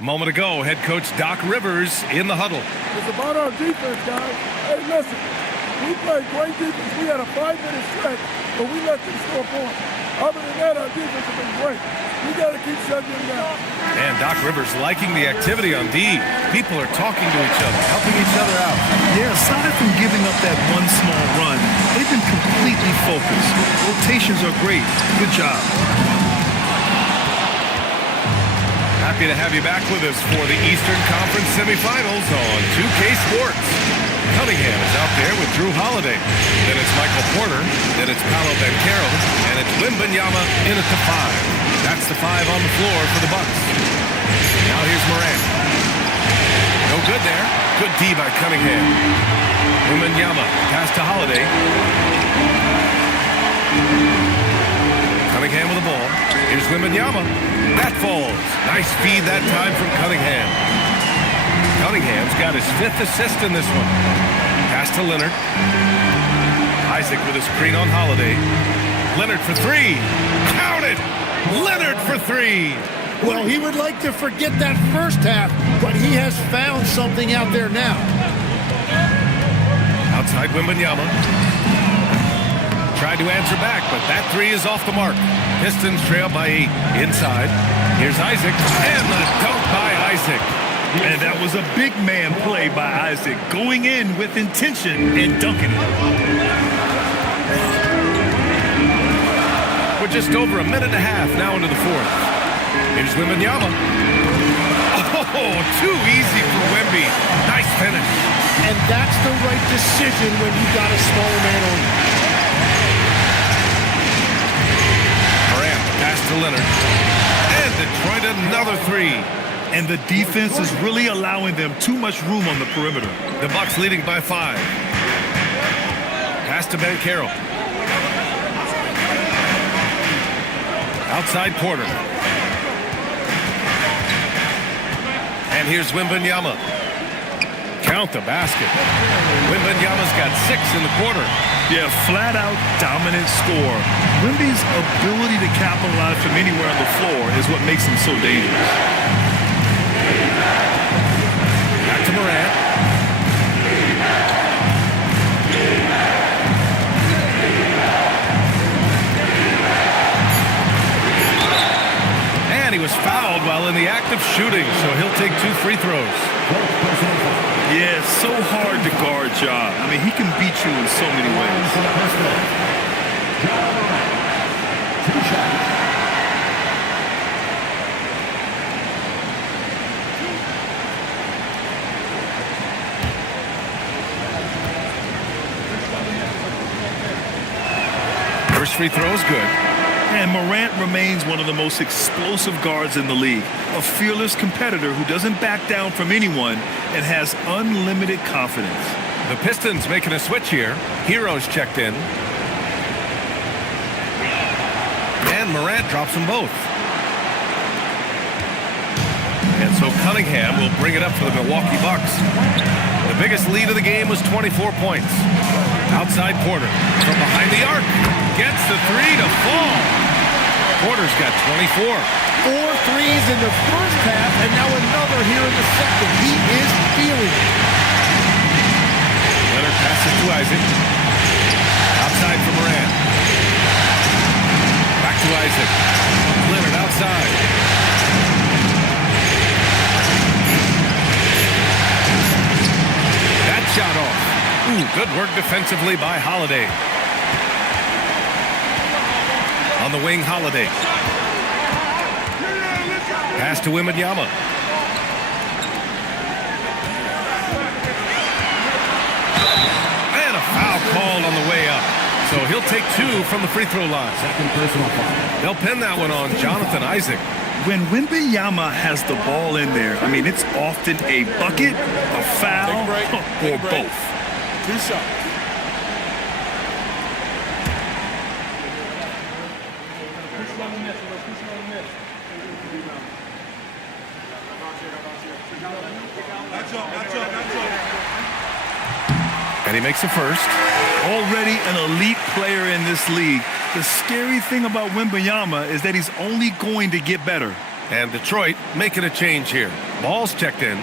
A moment ago, head coach Doc Rivers in the huddle. It's about our defense, guys. Hey, listen, we played great defense. We had a 5-minute stretch, but we let them score points. Other than that, our defense has been great. We got to keep shutting them down. And Doc Rivers liking the activity on D. People are talking to each other, helping each other out. Yeah, aside from giving up that one small run, they've been completely focused. Rotations are great. Good job. Happy to have you back with us for the Eastern Conference semifinals on 2K Sports. Cunningham is out there with Drew Holiday. Then it's Michael Porter. Then it's Paolo Banchero. And it's Wembanyama in at the 5. That's the 5 on the floor for the Bucks. Now here's Morant. No good there. Good D by Cunningham. Wembanyama pass to Holiday. Cunningham with the ball. Here's Wembanyama. That falls. Nice feed that time from Cunningham. Cunningham's got his 5th assist in this one. Pass to Leonard. Isaac with a screen on Holiday. Leonard for 3. Count it! Leonard for 3. Well, he would like to forget that first half, but he has found something out there now. Outside Wembanyama. Tried to answer back, but that 3 is off the mark. Pistons trail by 8. Inside. Here's Isaac. And the dunk by Isaac. And that was a big man play by Isaac, going in with intention and dunking it. We're just over a minute and a half now into the 4th. Here's Wembanyama. Oh, too easy for Wemby. Nice finish. And that's the right decision when you got a smaller man on you. Morant pass to Leonard. And Detroit another 3. And the defense is really allowing them too much room on the perimeter. The Bucks leading by 5. Pass to Banchero. Outside Porter. And here's Wembanyama. Count the basket. Wembanyama's got 6 in the quarter. Yeah, flat out dominant score. Wemby's ability to capitalize from anywhere on the floor is what makes him so dangerous. Back to Morant. And he was fouled while in the act of shooting, so he'll take 2 free throws. It's so hard to guard Ja. I mean, he can beat you in so many ways. First free throw is good. And Morant remains one of the most explosive guards in the league. A fearless competitor who doesn't back down from anyone and has unlimited confidence. The Pistons making a switch here. Heroes checked in. And Morant drops them both. And so Cunningham will bring it up for the Milwaukee Bucks. The biggest lead of the game was 24 points. Outside Porter from behind the arc. Gets the three to fall. Porter's got 24. 4 threes in the first half, and now another here in the second. He is feeling it. Leonard passes to Isaac. Outside for Morant. Back to Isaac. Leonard outside. That shot off. Ooh, good work defensively by Holiday. On the wing, Holiday. Pass to Wembanyama. And a foul called on the way up. So he'll take 2 from the free throw line. Second personal foul. They'll pin that one on Jonathan Isaac. When Wembanyama has the ball in there, I mean, it's often a bucket, a foul, or both. 2 shots. And he makes a first. Already an elite player in this league. The scary thing about Wembanyama is that he's only going to get better. And Detroit making a change here. Ball's checked in.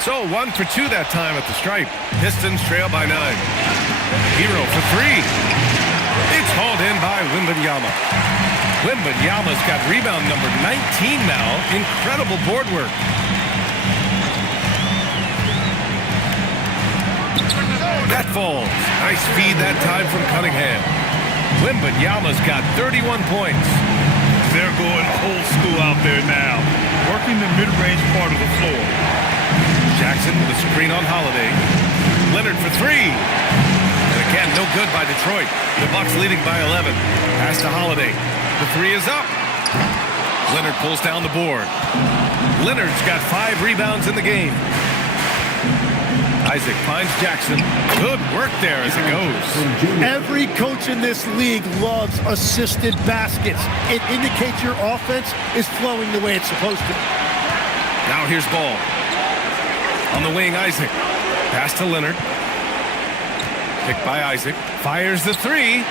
So 1 for 2 that time at the stripe. Pistons trail by 9. Hero for 3. It's hauled in by Wembanyama. Wembanyama's got rebound number 19 now. Incredible board work. That falls. Nice feed that time from Cunningham. Wembanyama's got 31 points. They're going old school out there now, working the mid-range part of the floor. Jackson with a screen on Holiday. Leonard for 3. And again, no good by Detroit. The Bucks leading by 11. Pass to Holiday. The 3 is up. Leonard pulls down the board. Leonard's got 5 rebounds in the game. Isaac finds Jackson. Good work there as it goes. Every coach in this league loves assisted baskets. It indicates your offense is flowing the way it's supposed to. Now here's Ball. On the wing, Isaac. Pass to Leonard. Picked by Isaac. Fires the 3.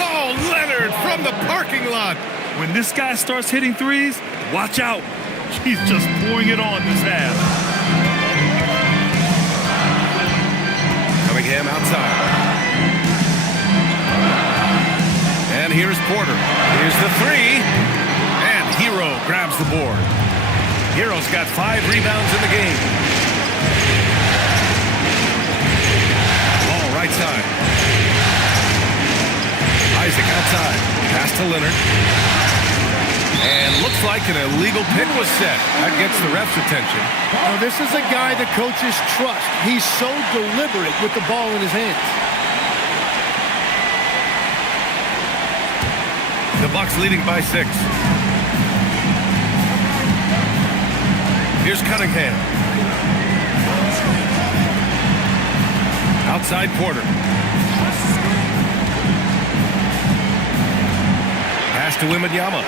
Oh, Leonard from the parking lot. When this guy starts hitting threes, watch out. He's just pouring it on this half. Cunningham outside. And here's Porter. Here's the 3. And Hero grabs the board. Hero's got 5 rebounds in the game. Ball right side. Isaac outside. Pass to Leonard. And looks like an illegal pick was set. That gets the ref's attention. Now, this is a guy the coaches trust. He's so deliberate with the ball in his hands. The Bucks leading by 6. Here's Cunningham. Outside Porter. Pass to Wembanyama.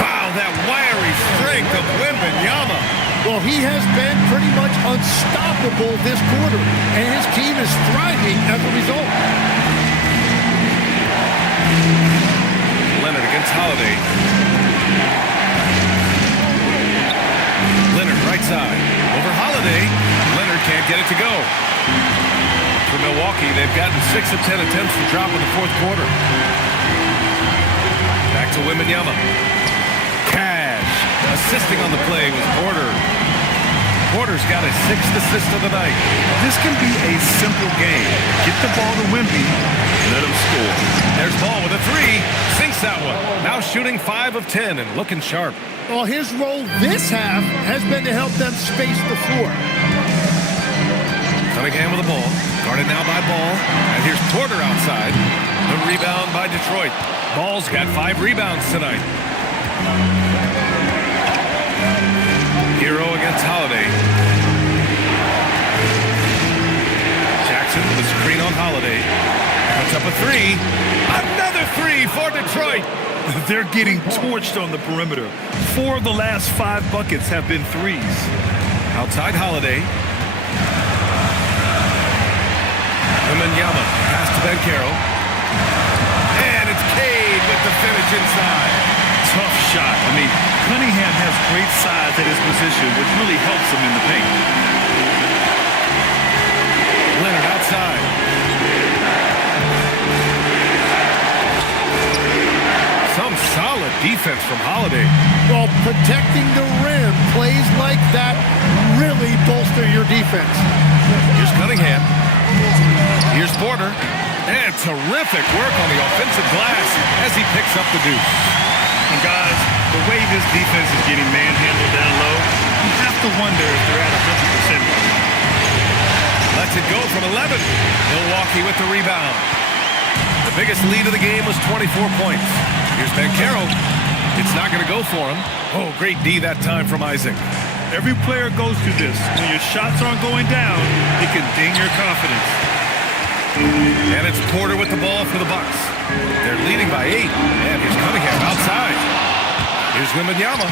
Wow, that wiry strength of Wembanyama. Well, he has been pretty much unstoppable this quarter, and his team is thriving as a result. Leonard against Holiday. Leonard right side. Over Holiday. Leonard can't get it to go. Milwaukee, they've gotten 6 of 10 attempts to drop in the fourth quarter. Back to Wembanyama. Cash. Assisting on the play was Porter. Porter's got his 6th assist of the night. This can be a simple game. Get the ball to Wemby, let him score. There's Ball with a 3. Sinks that one. Now shooting 5 of 10 and looking sharp. Well, his role this half has been to help them space the floor. Cunningham with the ball. Guarded now by Ball. And here's Porter outside. The rebound by Detroit. Ball's got 5 rebounds tonight. Hero against Holiday. Jackson with a screen on Holiday. Puts up a 3. Another 3 for Detroit. They're getting torched on the perimeter. 4 of the last 5 buckets have been threes. Outside Holiday. Wembanyama pass to Banchero. And it's Cade with the finish inside. Tough shot. I mean, Cunningham has great size at his position, which really helps him in the paint. Leonard outside. Some solid defense from Holiday. Well, protecting the rim, plays like that really bolster your defense. Here's Cunningham. Here's Porter. And terrific work on the offensive glass as he picks up the deuce. And guys, the way this defense is getting manhandled down low, you have to wonder if they're at 100%. Lets it go from 11. Milwaukee with the rebound. The biggest lead of the game was 24 points. Here's Banchero. It's not going to go for him. Oh, great D that time from Isaac. Every player goes through this. When your shots aren't going down, it can ding your confidence. And it's Porter with the ball for the Bucks. They're leading by 8. And here's Cunningham outside. Here's Wembanyama.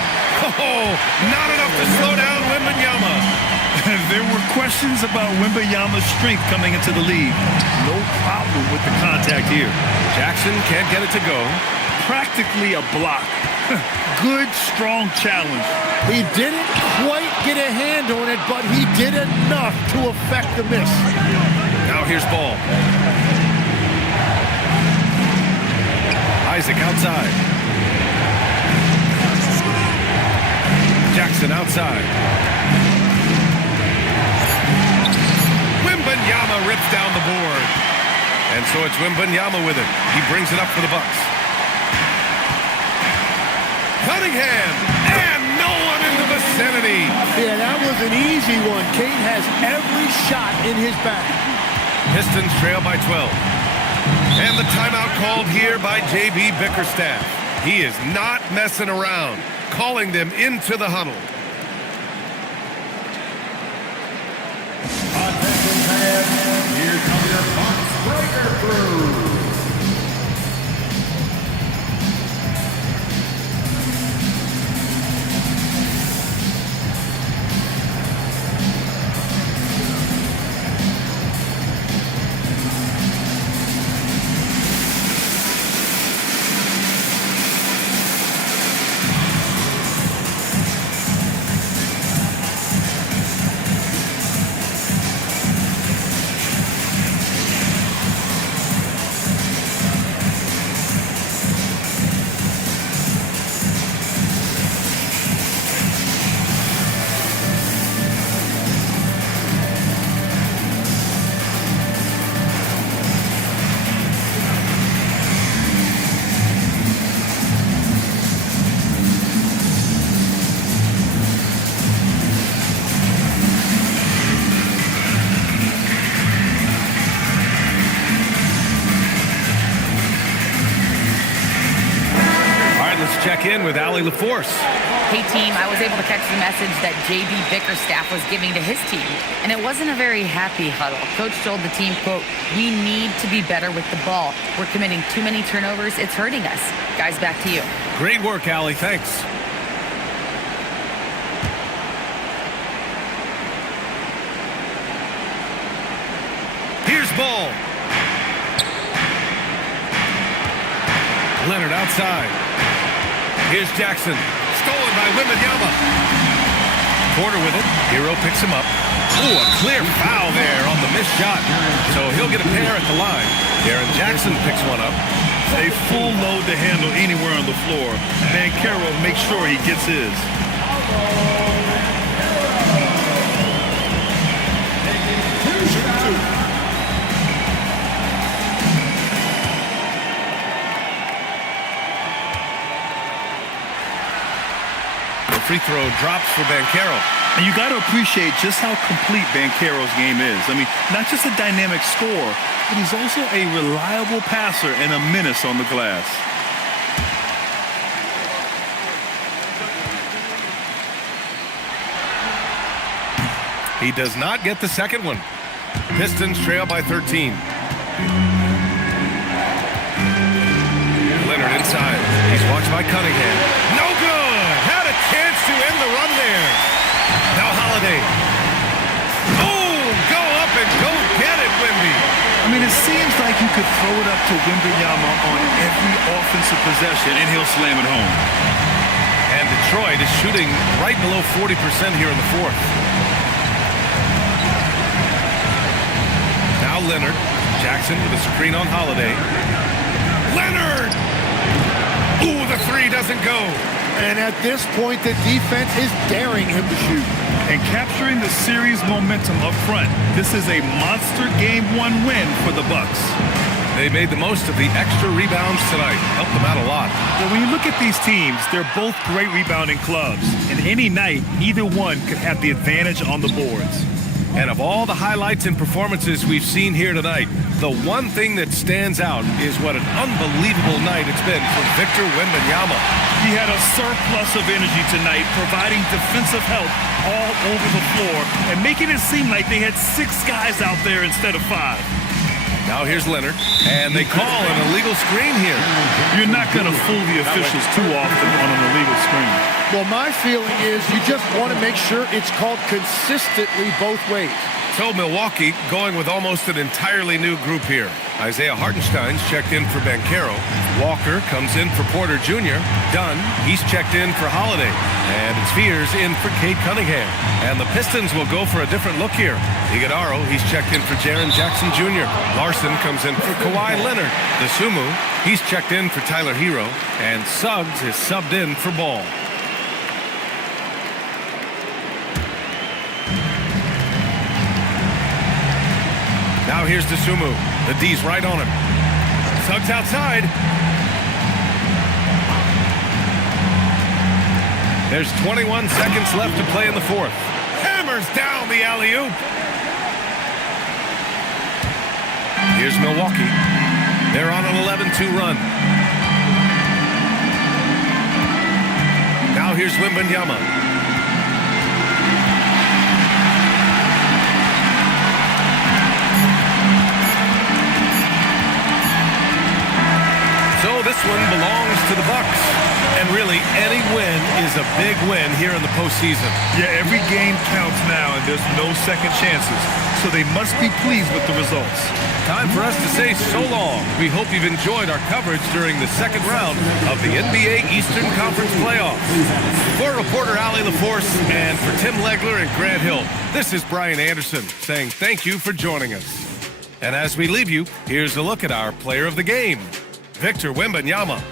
Oh, not enough to slow down Wembanyama. There were questions about Wembanyama's strength coming into the league. No problem with the contact here. Jackson can't get it to go. Practically a block. Good, strong challenge. He didn't quite get a hand on it, but he did enough to affect the miss. Now here's Ball. Isaac outside. Jackson outside. Wembanyama rips down the board. And so it's Wembanyama with it. He brings it up for the Bucks. Cunningham, and no one in the vicinity. Yeah, that was an easy one. Cade has every shot in his bag. Pistons trail by 12. And the timeout called here by J.B. Bickerstaff. He is not messing around, calling them into the huddle. Attention fans, here come your Bucks breaker crew. Check in with Allie LaForce. Hey team, I was able to catch the message that J.B. Bickerstaff was giving to his team, and it wasn't a very happy huddle. Coach told the team, quote, "We need to be better with the ball. We're committing too many turnovers. It's hurting us." Guys, back to you. Great work, Allie. Thanks. Here's Ball. Leonard outside. Here's Jackson. Stolen by Wembanyama. Porter with it. Hero picks him up. Ooh, a clear foul there on the missed shot. So he'll get a pair at the line. Jaren Jackson picks one up. A full load to handle anywhere on the floor. Banchero makes sure he gets his. The free throw drops for Banchero. And you got to appreciate just how complete Banchero's game is. I mean, not just a dynamic scorer, but he's also a reliable passer and a menace on the glass. He does not get the second one. Pistons trail by 13. Leonard inside. He's watched by Cunningham. No good! Had a chance to end the run there. Now Holiday. Oh, go up and go get it, Wemby. I mean, it seems like you could throw it up to Wembanyama on every offensive possession, and he'll slam it home. And Detroit is shooting right below 40% here in the fourth. Now Leonard. Jackson with a screen on Holiday. Leonard! Ooh, the three doesn't go. And at this point, the defense is daring him to shoot. And capturing the series momentum up front. This is a monster Game 1 win for the Bucks. They made the most of the extra rebounds tonight. Helped them out a lot. Well, when you look at these teams, they're both great rebounding clubs. And any night, either one could have the advantage on the boards. And of all the highlights and performances we've seen here tonight, the one thing that stands out is what an unbelievable night it's been for Victor Wembanyama. He had a surplus of energy tonight, providing defensive help all over the floor and making it seem like they had 6 guys out there instead of 5. Now here's Leonard, and they call an illegal screen here. You're not going to fool the officials too often on an illegal screen. Well, my feeling is you just want to make sure it's called consistently both ways. So Milwaukee going with almost an entirely new group here. Isaiah Hartenstein's checked in for Banchero. Walker comes in for Porter Jr. Dunn, he's checked in for Holiday. And it's Fears in for Cade Cunningham. And the Pistons will go for a different look here. Iguodaro, he's checked in for Jaren Jackson Jr. Larson comes in for Kawhi Leonard. The Sumu, he's checked in for Tyler Hero. And Suggs is subbed in for Ball. Now here's Desumu. The D's right on him. Suggs outside. There's 21 seconds left to play in the fourth. Hammers down the alley-oop. Here's Milwaukee. They're on an 11-2 run. Now here's Wembanyama. So this one belongs to the Bucks. And really, any win is a big win here in the postseason. Yeah, every game counts now, and there's no second chances. So they must be pleased with the results. Time for us to say so long. We hope you've enjoyed our coverage during the second round of the NBA Eastern Conference Playoffs. For reporter Allie LaForce and for Tim Legler and Grant Hill, this is Brian Anderson saying thank you for joining us. And as we leave you, here's a look at our player of the game, Victor Wembanyama.